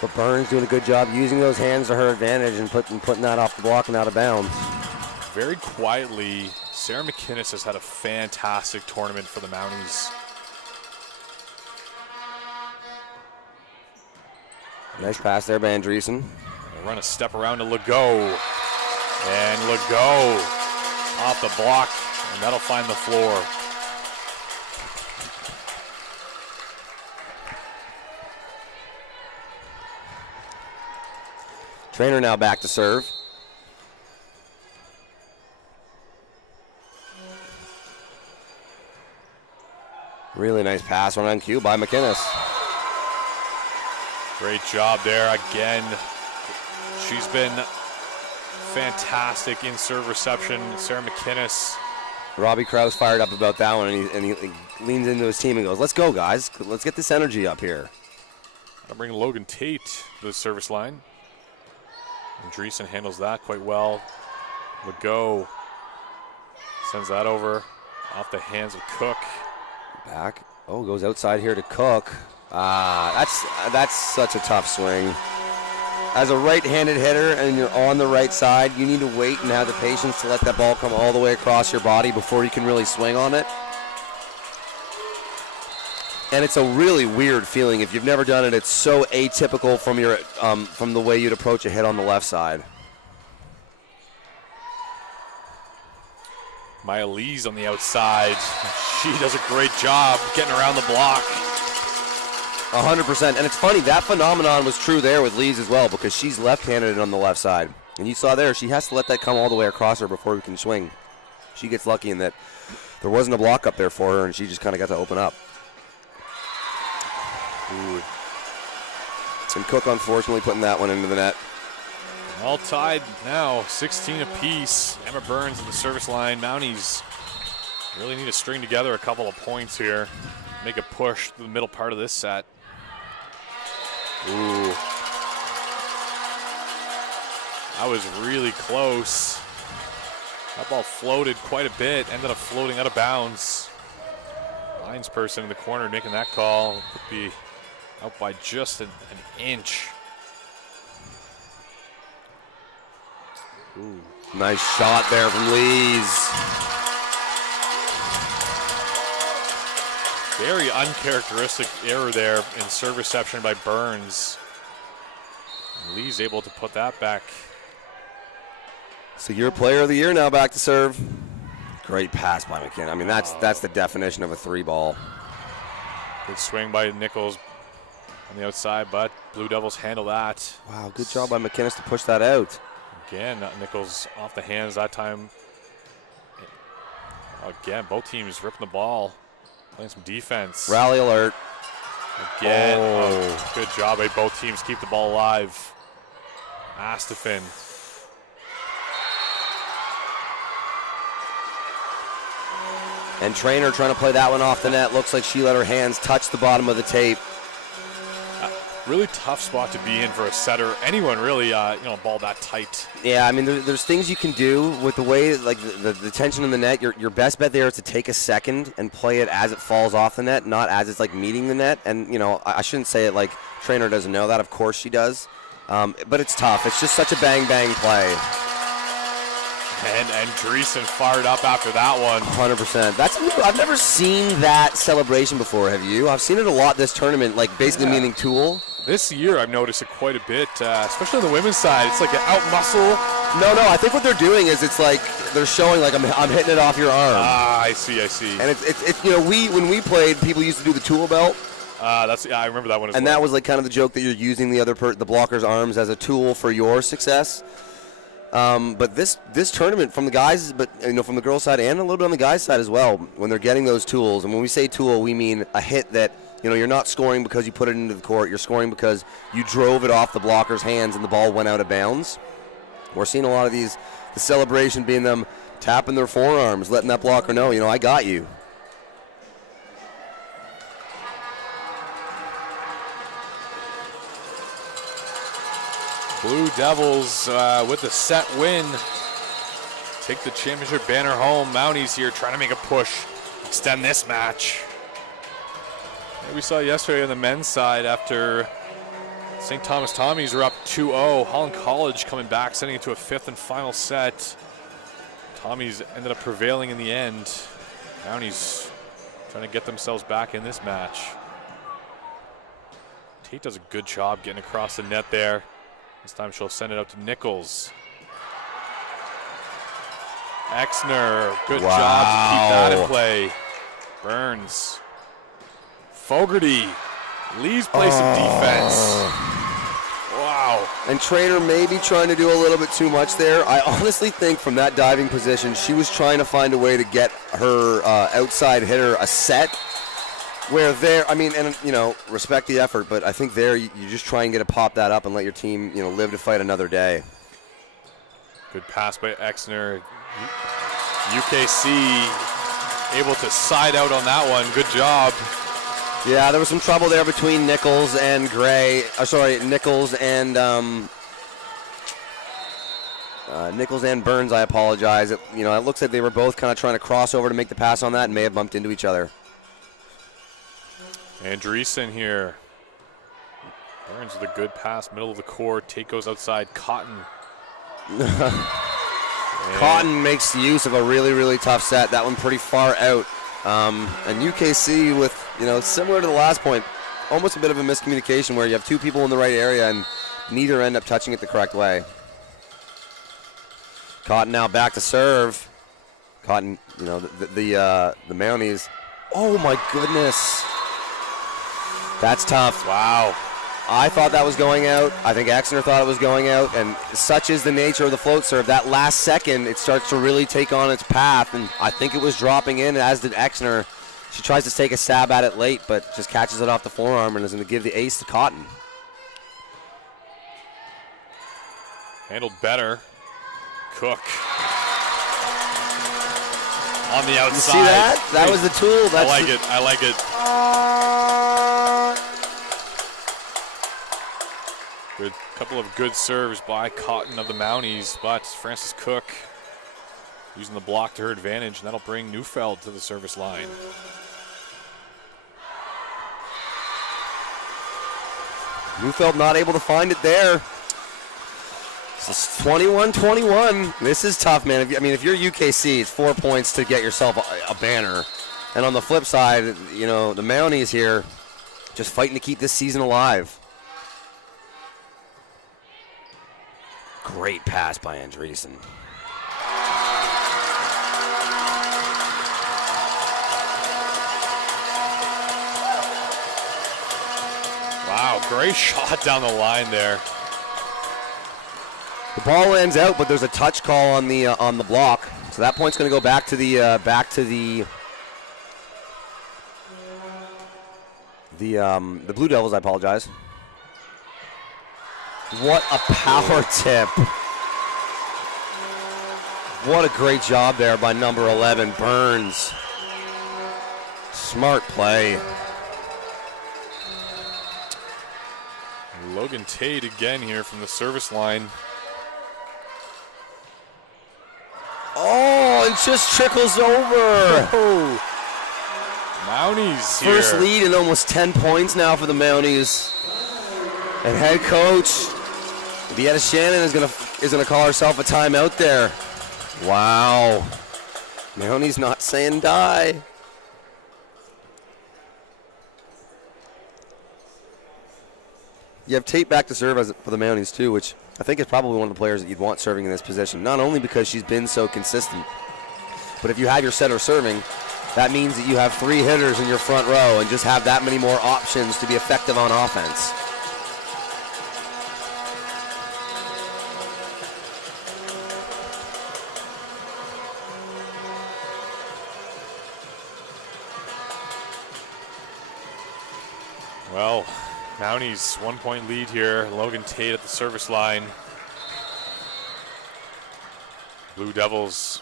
But Burns doing a good job using those hands to her advantage and putting that off the block and out of bounds. Very quietly, Sarah McInnes has had a fantastic tournament for the Mounties. Nice pass there by Andreessen. They run a step around to Legault. And Legault off the block, and that'll find the floor. Trainer now back to serve. Really nice pass on cue by McInnes. Great job there again. She's been fantastic in serve reception. Sarah McInnes. Robbie Krause fired up about that one, and he leans into his team and goes, "Let's go, guys. Let's get this energy up here." I'll bring Logan Tate to the service line. Andreessen handles that quite well. Legault sends that over off the hands of Cook. Back. Oh, goes outside here to Cook. That's such a tough swing. As a right-handed hitter and you're on the right side, you need to wait and have the patience to let that ball come all the way across your body before you can really swing on it. And it's a really weird feeling. If you've never done it, it's so atypical from the way you'd approach a hit on the left side. Maya Lee's on the outside. She does a great job getting around the block. 100%. And it's funny, that phenomenon was true there with Lees as well, because she's left-handed on the left side. And you saw there, she has to let that come all the way across her before we can swing. She gets lucky in that there wasn't a block up there for her, and she just kind of got to open up. Ooh. And Cook, unfortunately, putting that one into the net. All tied now, 16 apiece. Emma Burns at the service line. Mounties really need to string together a couple of points here. Make a push to the middle part of this set. Ooh. That was really close. That ball floated quite a bit, ended up floating out of bounds. Linesperson in the corner making that call. Could be out by just an inch. Ooh. Nice shot there from Lees. Very uncharacteristic error there in serve reception by Burns. Lee's able to put that back. So your player of the year now back to serve. Great pass by McKinnon. I mean, that's the definition of a 3-ball. Good swing by Nichols on the outside, but Blue Devils handle that. Wow, good job by McKinnon to push that out. Again, Nichols off the hands that time. Again, both teams ripping the ball, playing some defense. Rally alert. Again, good job by both teams. Keep the ball alive. Astafin. And Trainer trying to play that one off the net. Looks like she let her hands touch the bottom of the tape. Really tough spot to be in for a setter. Anyone really, ball that tight. Yeah, I mean, there's things you can do with the way, like the tension in the net. Your best bet there is to take a second and play it as it falls off the net, not as it's like meeting the net. And I shouldn't say it like Trainer doesn't know that. Of course she does. But it's tough. It's just such a bang play. And Dreesen fired up after that one. 100%. That's new. I've never seen that celebration before, have you? I've seen it a lot this tournament, like basically meaning tool. This year I've noticed it quite a bit, especially on the women's side. It's like an out muscle. No, I think what they're doing is it's like they're showing like I'm hitting it off your arm. I see. And it's when we played, people used to do the tool belt. I remember that one as well. And that was like kind of the joke that you're using the blocker's arms as a tool for your success. But this tournament from the guys, but from the girls' side and a little bit on the guys' side as well, when they're getting those tools, and when we say tool, we mean a hit that you're not scoring because you put it into the court. You're scoring because you drove it off the blocker's hands and the ball went out of bounds. We're seeing a lot of the celebration being them tapping their forearms, letting that blocker know, I got you. Blue Devils with a set win. Take the championship banner home. Mounties here trying to make a push, extend this match. We saw yesterday on the men's side after St. Thomas Tommies were up 2-0. Holland College coming back, sending it to a fifth and final set. Tommies ended up prevailing in the end. Mounties trying to get themselves back in this match. Tate does a good job getting across the net there. This time she'll send it out to Nichols. Exner, good job to keep that in play. Burns. Fogarty. Lee's play some defense. Wow. And Trainer may be trying to do a little bit too much there. I honestly think from that diving position, she was trying to find a way to get her outside hitter a set. Where there, respect the effort, but I think there you just try and get to pop that up and let your team, live to fight another day. Good pass by Exner. UKC able to side out on that one. Good job. Yeah, there was some trouble there between Nichols and Nichols and Nichols and Burns. I apologize. It looks like they were both kind of trying to cross over to make the pass on that and may have bumped into each other. Andreessen here. Burns with a good pass, middle of the court. Tate goes outside. Cotton. Cotton makes use of a really, really tough set. That one pretty far out. And UKC with, similar to the last point, almost a bit of a miscommunication where you have two people in the right area and neither end up touching it the correct way. Cotton now back to serve. Cotton, the Mounties. Oh my goodness. That's tough. Wow. I thought that was going out. I think Exner thought it was going out. And such is the nature of the float serve. That last second, it starts to really take on its path. And I think it was dropping in, as did Exner. She tries to take a stab at it late, but just catches it off the forearm and is going to give the ace to Cotton. Handled better. Cook. On the outside. You see that? That was the tool. I like it. Good couple of good serves by Cotton of the Mounties, but Francis Cook using the block to her advantage, and that'll bring Neufeld to the service line. Neufeld not able to find it there. It's 21-21. This is tough, man. If you're UKC, it's 4 points to get yourself a banner. And on the flip side, the Mounties here just fighting to keep this season alive. Great pass by Andreessen. Wow, great shot down the line there. The ball lands out, but there's a touch call on the block, so that point's going to go back to the Blue Devils. I apologize. What a power tip! What a great job there by number 11, Burns. Smart play. Logan Tate again here from the service line. Oh, it just trickles over. Oh. Mounties here. First lead in almost 10 points now for the Mounties. And head coach Vieta Shannon is gonna call herself a timeout there. Wow. Mounties not saying die. You have Tate back to serve for the Mounties too, which I think is probably one of the players that you'd want serving in this position. Not only because she's been so consistent, but if you have your setter serving, that means that you have 3 hitters in your front row and just have that many more options to be effective on offense. Well, Mounties 1-point lead here. Logan Tate at the service line. Blue Devils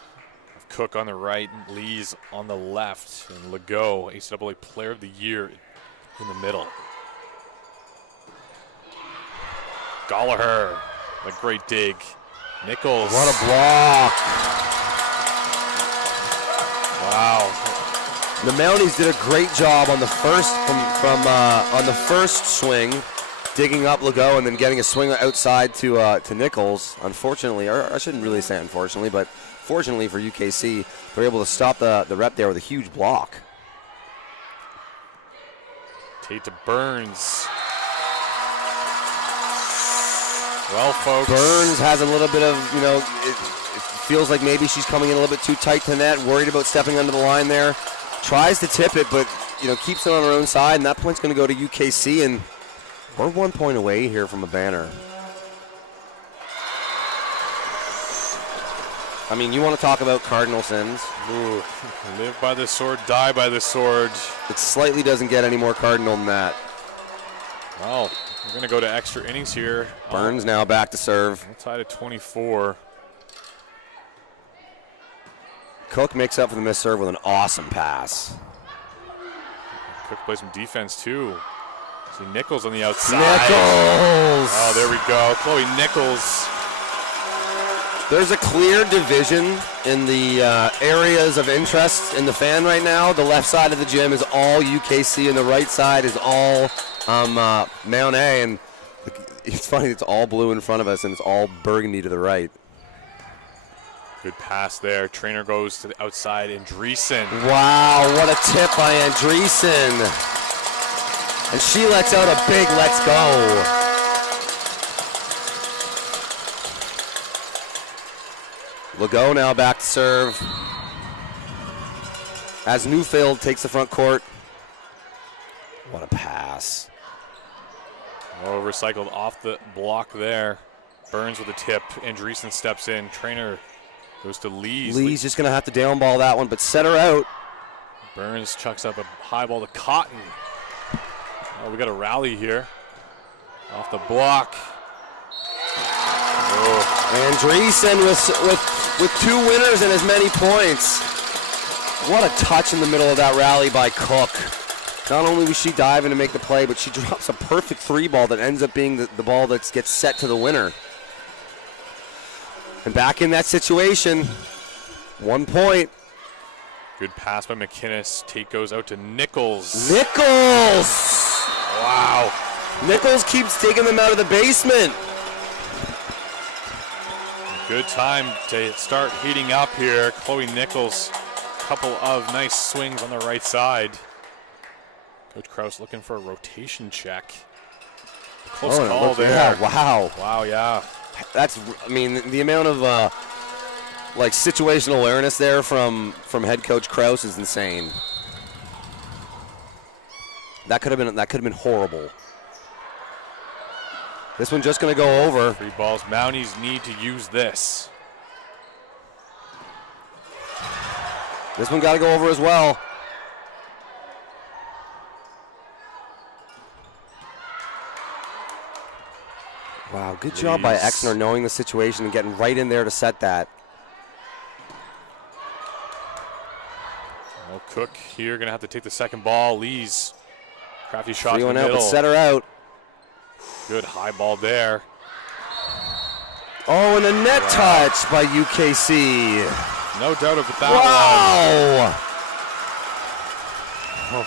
have Cook on the right, Lees on the left, and Legault, ACAA Player of the Year, in the middle. Gallagher, a great dig. Nichols. What a block. Wow. The Mounties did a great job on the first on the first swing, digging up Legault and then getting a swing outside to Nichols. Unfortunately, or I shouldn't really say unfortunately, but fortunately for UKC, they're able to stop the rep there with a huge block. Tate to Burns. Well, folks. Burns has a little bit of, it feels like maybe she's coming in a little bit too tight to net, worried about stepping under the line there. Tries to tip it, but keeps it on her own side, and that point's going to go to UKC, and we're 1 point away here from a banner. I mean, you want to talk about cardinal sins? Ooh, live by the sword, die by the sword. It slightly doesn't get any more cardinal than that. Well, we're going to go to extra innings here. Burns now back to serve. Tied at 24. Cook makes up for the missed serve with an awesome pass. Cook plays some defense too. See Nichols on the outside. Nichols! Oh, there we go. Chloe Nichols. There's a clear division in the areas of interest in the fan right now. The left side of the gym is all UKC, and the right side is all Mount A. And it's funny, it's all blue in front of us, and it's all burgundy to the right. Good pass there. Trainer goes to the outside. Andreessen. Wow, what a tip by Andreessen. And she lets out a big let's go. Legault now back to serve. As Newfield takes the front court. What a pass. Oh, recycled off the block there. Burns with a tip. Andreessen steps in. Trainer goes to Lees. Lee's just going to have to downball that one, but set her out. Burns chucks up a high ball to Cotton. Oh, we got a rally here. Off the block. Oh. Andreessen with 2 winners and as many points. What a touch in the middle of that rally by Cook. Not only was she diving to make the play, but she drops a perfect 3 ball that ends up being the ball that gets set to the winner. And back in that situation, 1 point. Good pass by McInnes. Tate goes out to Nichols. Nichols! Wow. Nichols keeps taking them out of the basement. Good time to start heating up here. Chloe Nichols couple of nice swings on the right side. Coach Kraus looking for a rotation check. Close call there. Yeah, wow. Wow, yeah. That's, I mean, the amount of like situational awareness there from head coach Kraus is insane. That could have been horrible. This one just going to go over. Free balls. Mounties need to use this. This one got to go over as well. Wow, good job by Exner knowing the situation and getting right in there to set that. Well, Cook here going to have to take the second ball. Lee's crafty shot in the out, middle. but set her out. Good high ball there. Oh, and a net touch by UKC. No doubt about that one. Oh.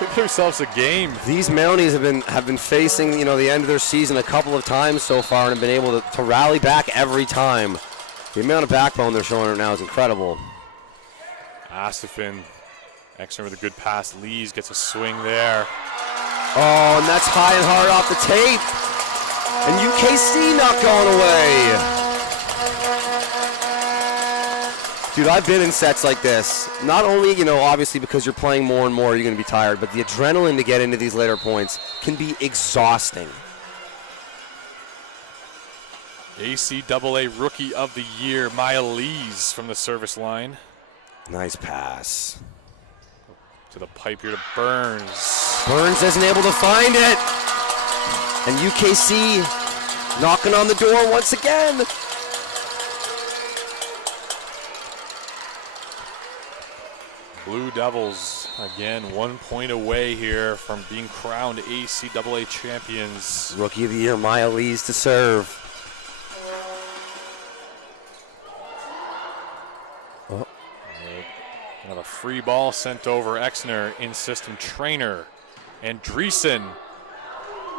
They get themselves a game. These Mounties have been facing, the end of their season a couple of times so far and have been able to rally back every time. The amount of backbone they're showing right now is incredible. Astafin, Exner with a good pass. Lees gets a swing there. Oh, and that's high and hard off the tape. And UKC not going away. Dude, I've been in sets like this. Not only, obviously because you're playing more and more, you're going to be tired, but the adrenaline to get into these later points can be exhausting. ACAA Rookie of the Year, Maya Lees from the service line. Nice pass. To the pipe here to Burns. Burns isn't able to find it. And UKC knocking on the door once again. Blue Devils, again, 1 point away here from being crowned ACAA champions. Rookie of the Year, Maya Lees to serve. Oh. Another free ball sent over. Exner in system trainer. Andreessen.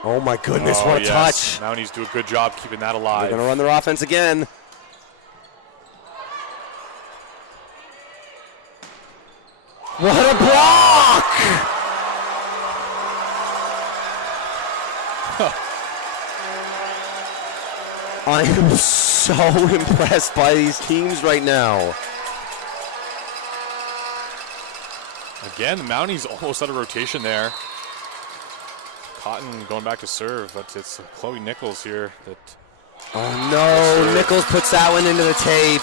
Oh my goodness, what a touch. Mounties do a good job keeping that alive. They're going to run their offense again. What a block! I am so impressed by these teams right now. Again, the Mounties almost out of rotation there. Cotton going back to serve, but it's Chloe Nichols here. Oh no, Nichols puts that one into the tape.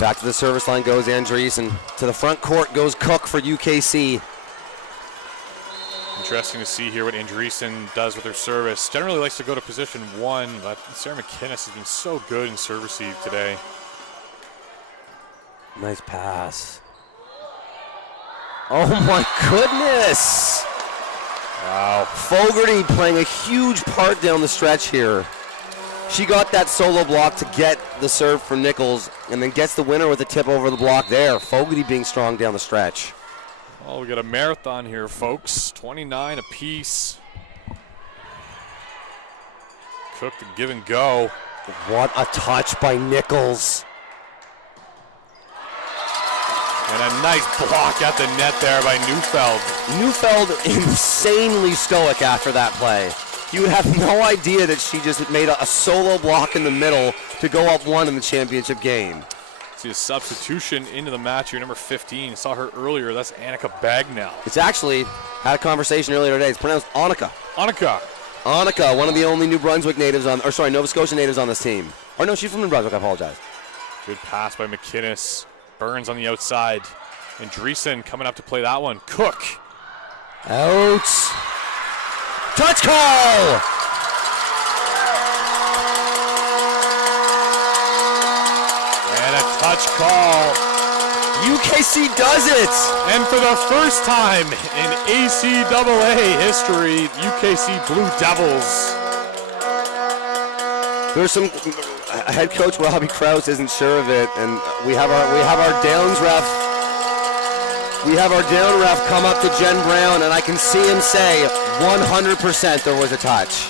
Back to the service line goes Andreessen. To the front court goes Cook for UKC. Interesting to see here what Andreessen does with her service. Generally likes to go to position one, but Sarah McInnes has been so good in serve receive today. Nice pass. Oh my goodness! Wow. Fogarty playing a huge part down the stretch here. She got that solo block to get the serve for Nichols and then gets the winner with a tip over the block there. Fogarty being strong down the stretch. Well, we got a marathon here, folks. 29 apiece. Cook the give and go. What a touch by Nichols. And a nice block at the net there by Neufeld. Neufeld insanely stoic after that play. You would have no idea that she just made a solo block in the middle to go up one in the championship game. See a substitution into the match here, number 15. Saw her earlier. That's Annika Bagnell. It's actually, had a conversation earlier today. It's pronounced Annika. Annika, one of the only New Brunswick natives on, or sorry, Nova Scotia natives on this team. Or no, she's from New Brunswick, I apologize. Good pass by McInnes. Burns on the outside. And Andreessen coming up to play that one. Cook. Out. Touch call! And a touch call. UKC does it! And for the first time in ACAA history, UKC Blue Devils. There's some head coach Robbie Krause isn't sure of it, and we have our downs ref. We have our down ref come up to Jen Brown, and I can see him say 100% there was a touch.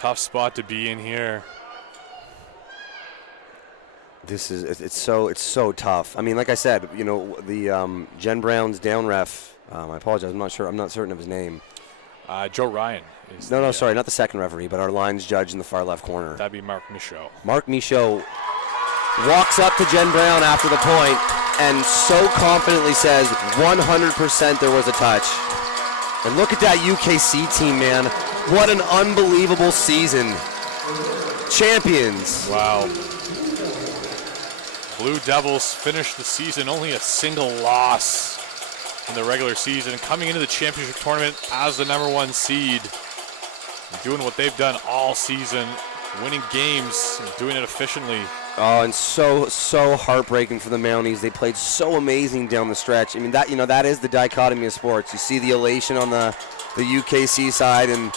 Tough spot to be in here. It's so tough. I mean, like I said, you know, the Jen Brown's down ref. I apologize. I'm not certain of his name. Joe Ryan. Sorry, not the second referee, but our lines judge in the far left corner. That'd be Mark Michaud. Mark Michaud walks up to Jen Brown after the point and so confidently says 100% there was a touch. And look at that UKC team, man. What an unbelievable season. Champions. Wow. Blue Devils finished the season only a single loss in the regular season, coming into the championship tournament as the #1 seed, doing what they've done all season, winning games and doing it efficiently. Oh, and so heartbreaking for the Mounties. They played so amazing down the stretch. I mean, that is the dichotomy of sports. You see the elation on the UKC side and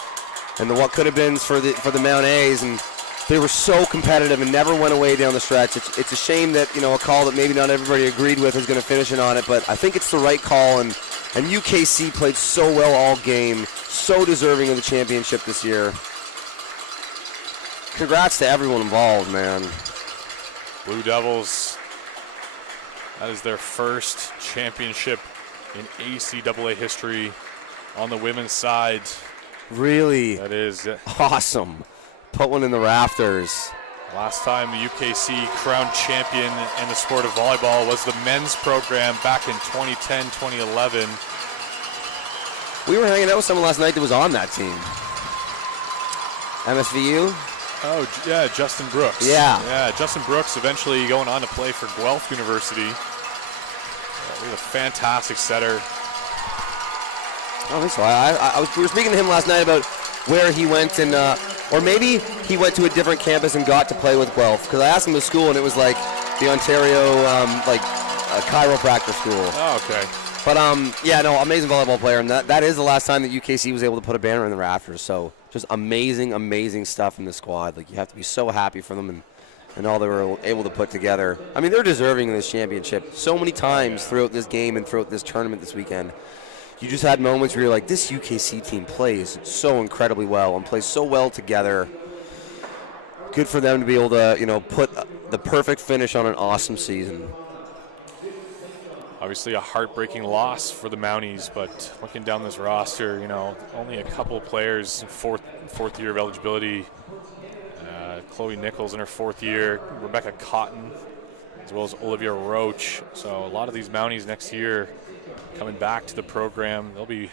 the what could have been for the Mount A's, and they were so competitive and never went away down the stretch. It's a shame that, you know, a call that maybe not everybody agreed with is going to finish it on it, but I think it's the right call, and UKC played so well all game, so deserving of the championship this year. Congrats to everyone involved, man. Blue Devils, that is their first championship in ACAA history on the women's side. Really? That is awesome. Put one in the rafters. Last time the UKC crowned champion in the sport of volleyball was the men's program back in 2010, 2011. We were hanging out with someone last night that was on that team. MSVU? Oh, yeah, Justin Brooks. Yeah, Justin Brooks eventually going on to play for Guelph University. He's a fantastic setter. I don't think so. We were speaking to him last night about where he went, and or maybe he went to a different campus and got to play with Guelph, because I asked him to school, and it was like the Ontario chiropractor school. Oh, okay. But amazing volleyball player, and that is the last time that UKC was able to put a banner in the rafters. So just amazing stuff in the squad. Like, you have to be so happy for them and all they were able to put together. I mean, they're deserving of this championship. So many times throughout this game and throughout this tournament this weekend, you just had moments where you're like, this UKC team plays so incredibly well and plays so well together. Good for them to be able to, you know, put the perfect finish on an awesome season. Obviously a heartbreaking loss for the Mounties, but looking down this roster, you know, only a couple of players in fourth year of eligibility. Chloe Nichols in her 4th year, Rebecca Cotton, as well as Olivia Roach. So a lot of these Mounties next year coming back to the program. They'll be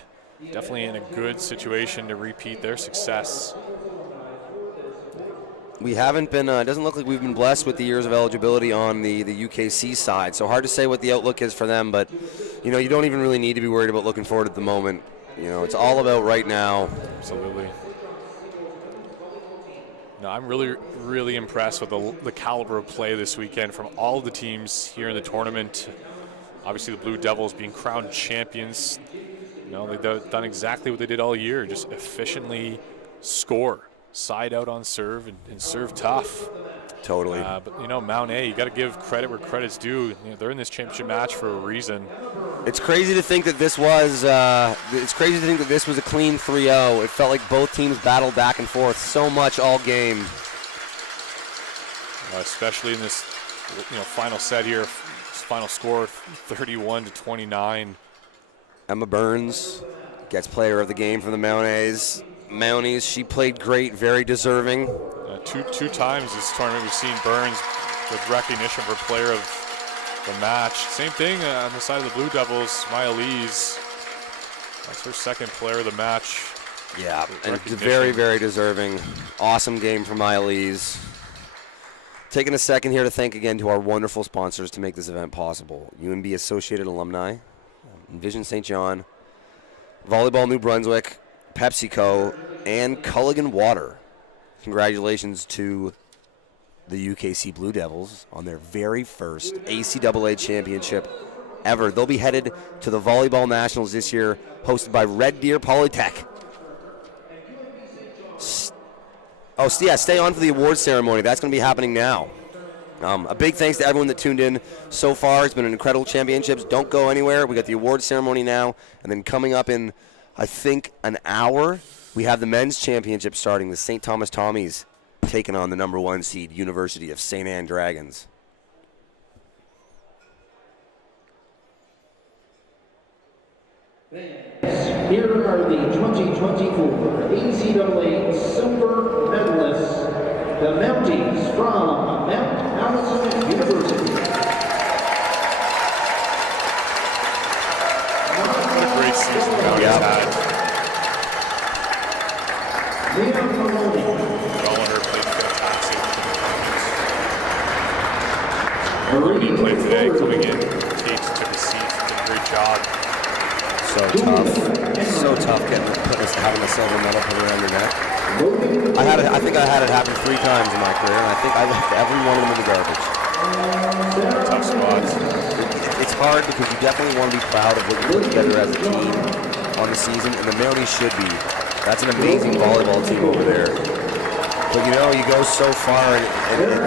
definitely in a good situation to repeat their success. We haven't been, it doesn't look like we've been blessed with the years of eligibility on the UKC side. So hard to say what the outlook is for them, but, you know, you don't even really need to be worried about looking forward at the moment. You know, it's all about right now. Absolutely. No, I'm really impressed with the caliber of play this weekend from all of the teams here in the tournament. Obviously, the Blue Devils being crowned champions. You know, they've done exactly what they did all year, just efficiently score, side out on serve, and serve tough. Totally. But, you know, Mount A, you got to give credit where credit's due. You know, they're in this championship match for a reason. It's crazy to think that this was a clean 3-0. It felt like both teams battled back and forth so much all game. Especially in this, you know, final set here, final score 31-29. Emma Burns gets player of the game from the Mounties. She played great, very deserving. Two times this tournament we've seen Burns with recognition for player of the match. Same thing on the side of the Blue Devils, Maya Lees. That's her 2nd player of the match. Yeah, and very deserving. Awesome game from Maya Lees. Taking a second here to thank again to our wonderful sponsors to make this event possible. UNB Associated Alumni, Envision St. John, Volleyball New Brunswick, PepsiCo, and Culligan Water. Congratulations to the UKC Blue Devils on their very first ACAA championship ever. They'll be headed to the Volleyball Nationals this year, hosted by Red Deer Polytech. Stay on for the awards ceremony. That's going to be happening now. A big thanks to everyone that tuned in so far. It's been an incredible championships. Don't go anywhere. We got the awards ceremony now, and then coming up in, I think, an hour, We have the men's championship starting. The St. Thomas Tommies taking on the #1 seed University of St. Anne Dragons. Here are the 2024 ACAA silver medalists, the Mounties from Mount Allison University. What a great season the Mounties had. Gallagher played fantastic for the Mounties. He played today, coming in, Tate took a seat, did a great job. So tough having a silver medal put around your neck. I think I had it happen 3 times in my career, and I think I left every one of them in the garbage. Tough spots. It's hard because you definitely want to be proud of what you put together as a team on the season, and the Mounties should be. That's an amazing volleyball team over there. But you know, you go so far, and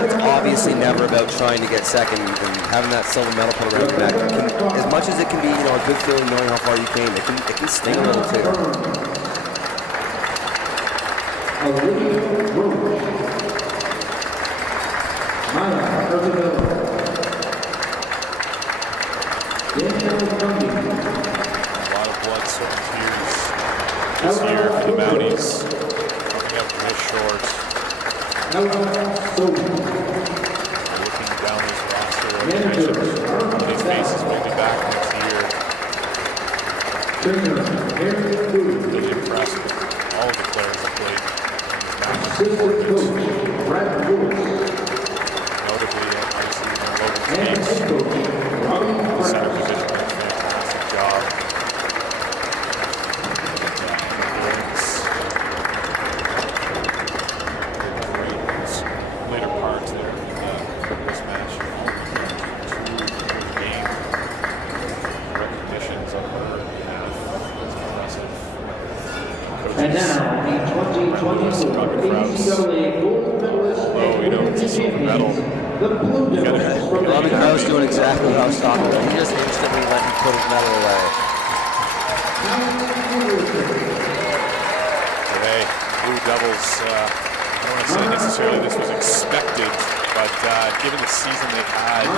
it's obviously never about trying to get second, and having that silver medal put around your neck. As much as it can be, you know, a good feeling knowing how far you came, it can sting a little too. A lot of blood, sweat, and tears this year for the Mounties. Coming up this short. Looking down this roster of these faces will be back next year. Really impressed with all of the players that played in this match. Notably, Logan Speaks, the center position, did a fantastic job. Later parts there in this match. 2 game recognitions on her behalf. That's impressive. And now, the 2024 ACAA gold medalist. Although, you know, it's a silver medal. The Blue Devils from Robbie Krause doing exactly what I was talking about. He just instantly let him put his medal away. Today, Blue Devils, I don't want to say necessarily this was expected, but given the season they've had, you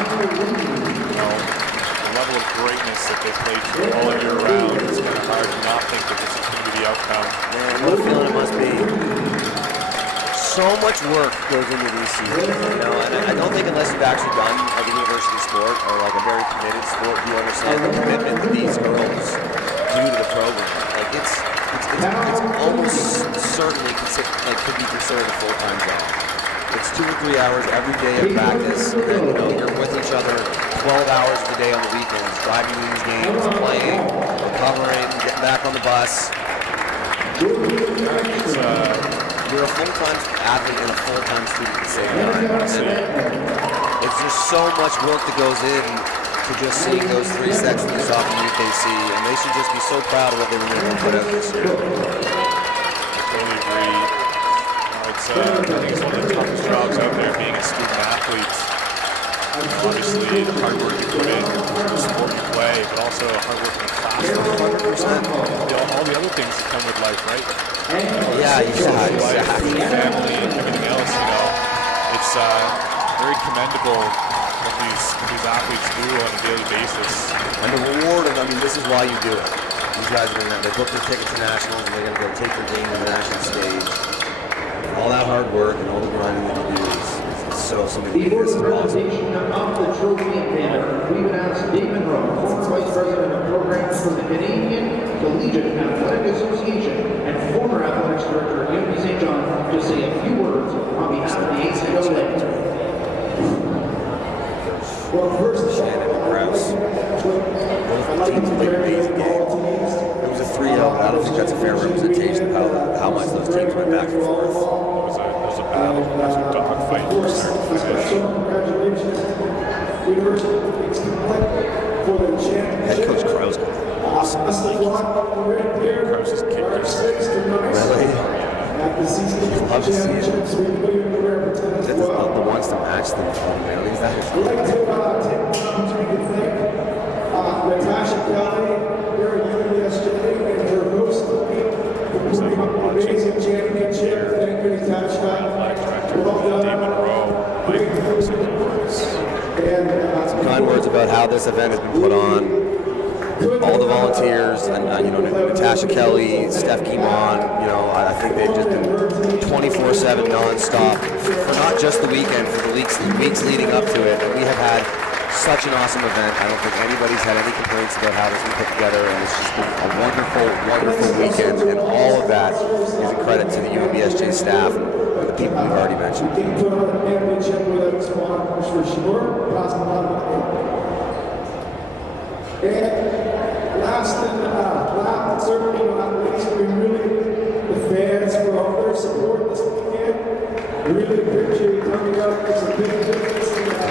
know, the level of greatness that they played through all year round, it's kind of hard to not think that this is going to be the outcome. Man, what a feeling it must be. So much work goes into these seasons, you know, and I don't think unless you've actually done like a university sport or like a very committed sport, do you understand the commitment that these girls do to the program. Like it's almost certainly could be considered a full-time job. It's 2 or 3 hours every day of practice, and then, you know, you're with each other 12 hours of the day on the weekends, driving to these games, playing, recovering, getting back on the bus. You're a full-time athlete and a full-time student at the same time. And it's just so much work that goes in to just seeing those 3 sets that you saw from UKC, and they should just be so proud of what they were able to put out this year. I totally agree. I think it's one of the toughest jobs out there, being a student athlete. Obviously, the hard work you put in the sport you play, but also hard work in the classroom. 100%. All the other things that come with life, right? Yeah, exactly. Family, and everything else, you know. It's very commendable what these athletes do on a daily basis. And the reward of, I mean, this is why you do it. These guys are going to, they book their ticket to nationals, and they're going to go take their game to the national stage. And all that hard work and all the grinding that you do is so something like Before this the is awesome. presentation of the trophy and banner, we would ask David Rowe, former Vice President of Programs for the Canadian Collegiate Athletic Association and former Athletics Director at UNC St. John, to say a few words on behalf of the ACAA. Well, first, Shannon and Krause. Both teams played an amazing game. It was a 3-0, but I don't think that's a fair representation of how much those teams went back and forth. It was a battle. It was a dogfight from start to finish. congratulations. It's complete for the championship. Head coach Krause got awesome. Krause's kickers. Really? After season Love to see it. championships, we put in the representative. That is not the ones to match them. Is that I'd like to take the opportunity to thank Natasha Kelly here at USJ and her host for putting up the Athletic Director Dave Monroe. Some kind words about how this event has been put on. All the volunteers, and Natasha Kelly, Steph Kimon, I think they've just been 24/7 nonstop for not just the weekend, for the weeks leading up to it. And we have had such an awesome event. I don't think anybody's had any complaints about how this has been put together, and it's just been a wonderful, wonderful weekend. And all of that is a credit to the UMBSJ staff and the people we've already mentioned. And last and certainly not least, we really, the fans, for all their support this weekend. Really appreciate coming out. It's a big difference.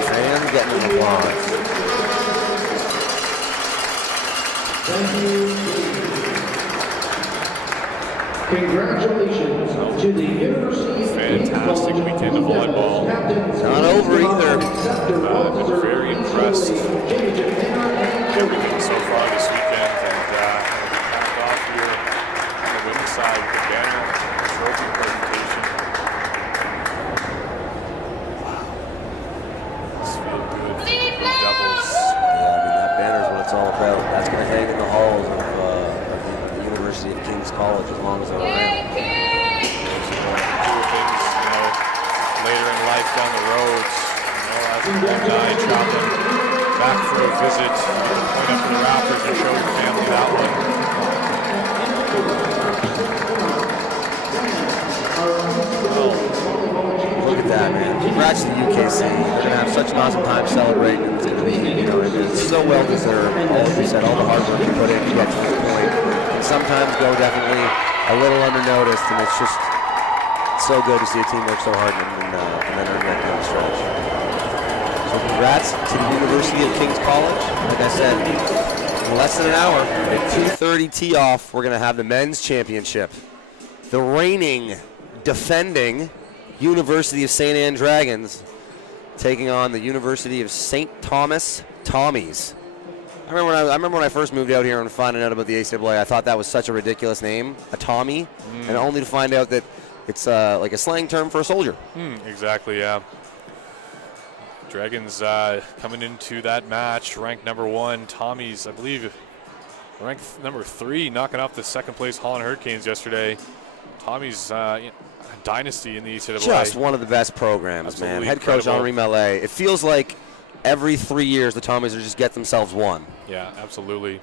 Fans getting an applause. Thank you. Congratulations to the University of Fantastic weekend of volleyball. Not over either. I've been very impressed with everything so far this weekend, and we'll cap off here on the women's side with the banner trophy presentation. Wow. This feels good. Doubles. Yeah, that banner is what it's all about. That's going to hang in the halls of the University of King's College as long as they're around. Things, later in life down the road, as a young guy traveling back for a visit, point up to the Raptors and show your family that one. Look at that, man. Congrats to the UKC. They're going to have such an awesome time celebrating. It's so well deserved. All you said, all the hard work you put in to get to this point. And sometimes go definitely a little undernoticed, and it's just so good to see a team work so hard and then earn that down the stretch. So congrats to the University of King's College. Like I said, in less than an hour, at 2:30 tee-off, we're going to have the men's championship. The reigning, defending University of St. Anne Dragons taking on the University of St. Thomas Tommies. I remember when I first moved out here and finding out about the ACAA, I thought that was such a ridiculous name, a Tommy, and only to find out that it's like a slang term for a soldier. Exactly, yeah. Dragons coming into that match, ranked number 1. Tommies, I believe, ranked number 3, knocking off the second place Holland Hurricanes yesterday. Tommies, a dynasty in the ACAA. Just one of the best programs, Absolutely man. Head coach incredible. Henri Mallet. It feels like every 3 years the Tommies just get themselves one. Yeah, absolutely.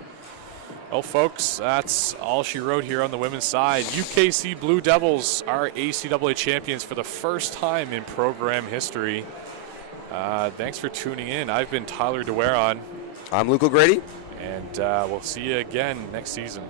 Well, folks, that's all she wrote here on the women's side. UKC Blue Devils are ACAA champions for the first time in program history. Thanks for tuning in. I've been Tyler DeWaron. I'm Luke O'Grady. And we'll see you again next season.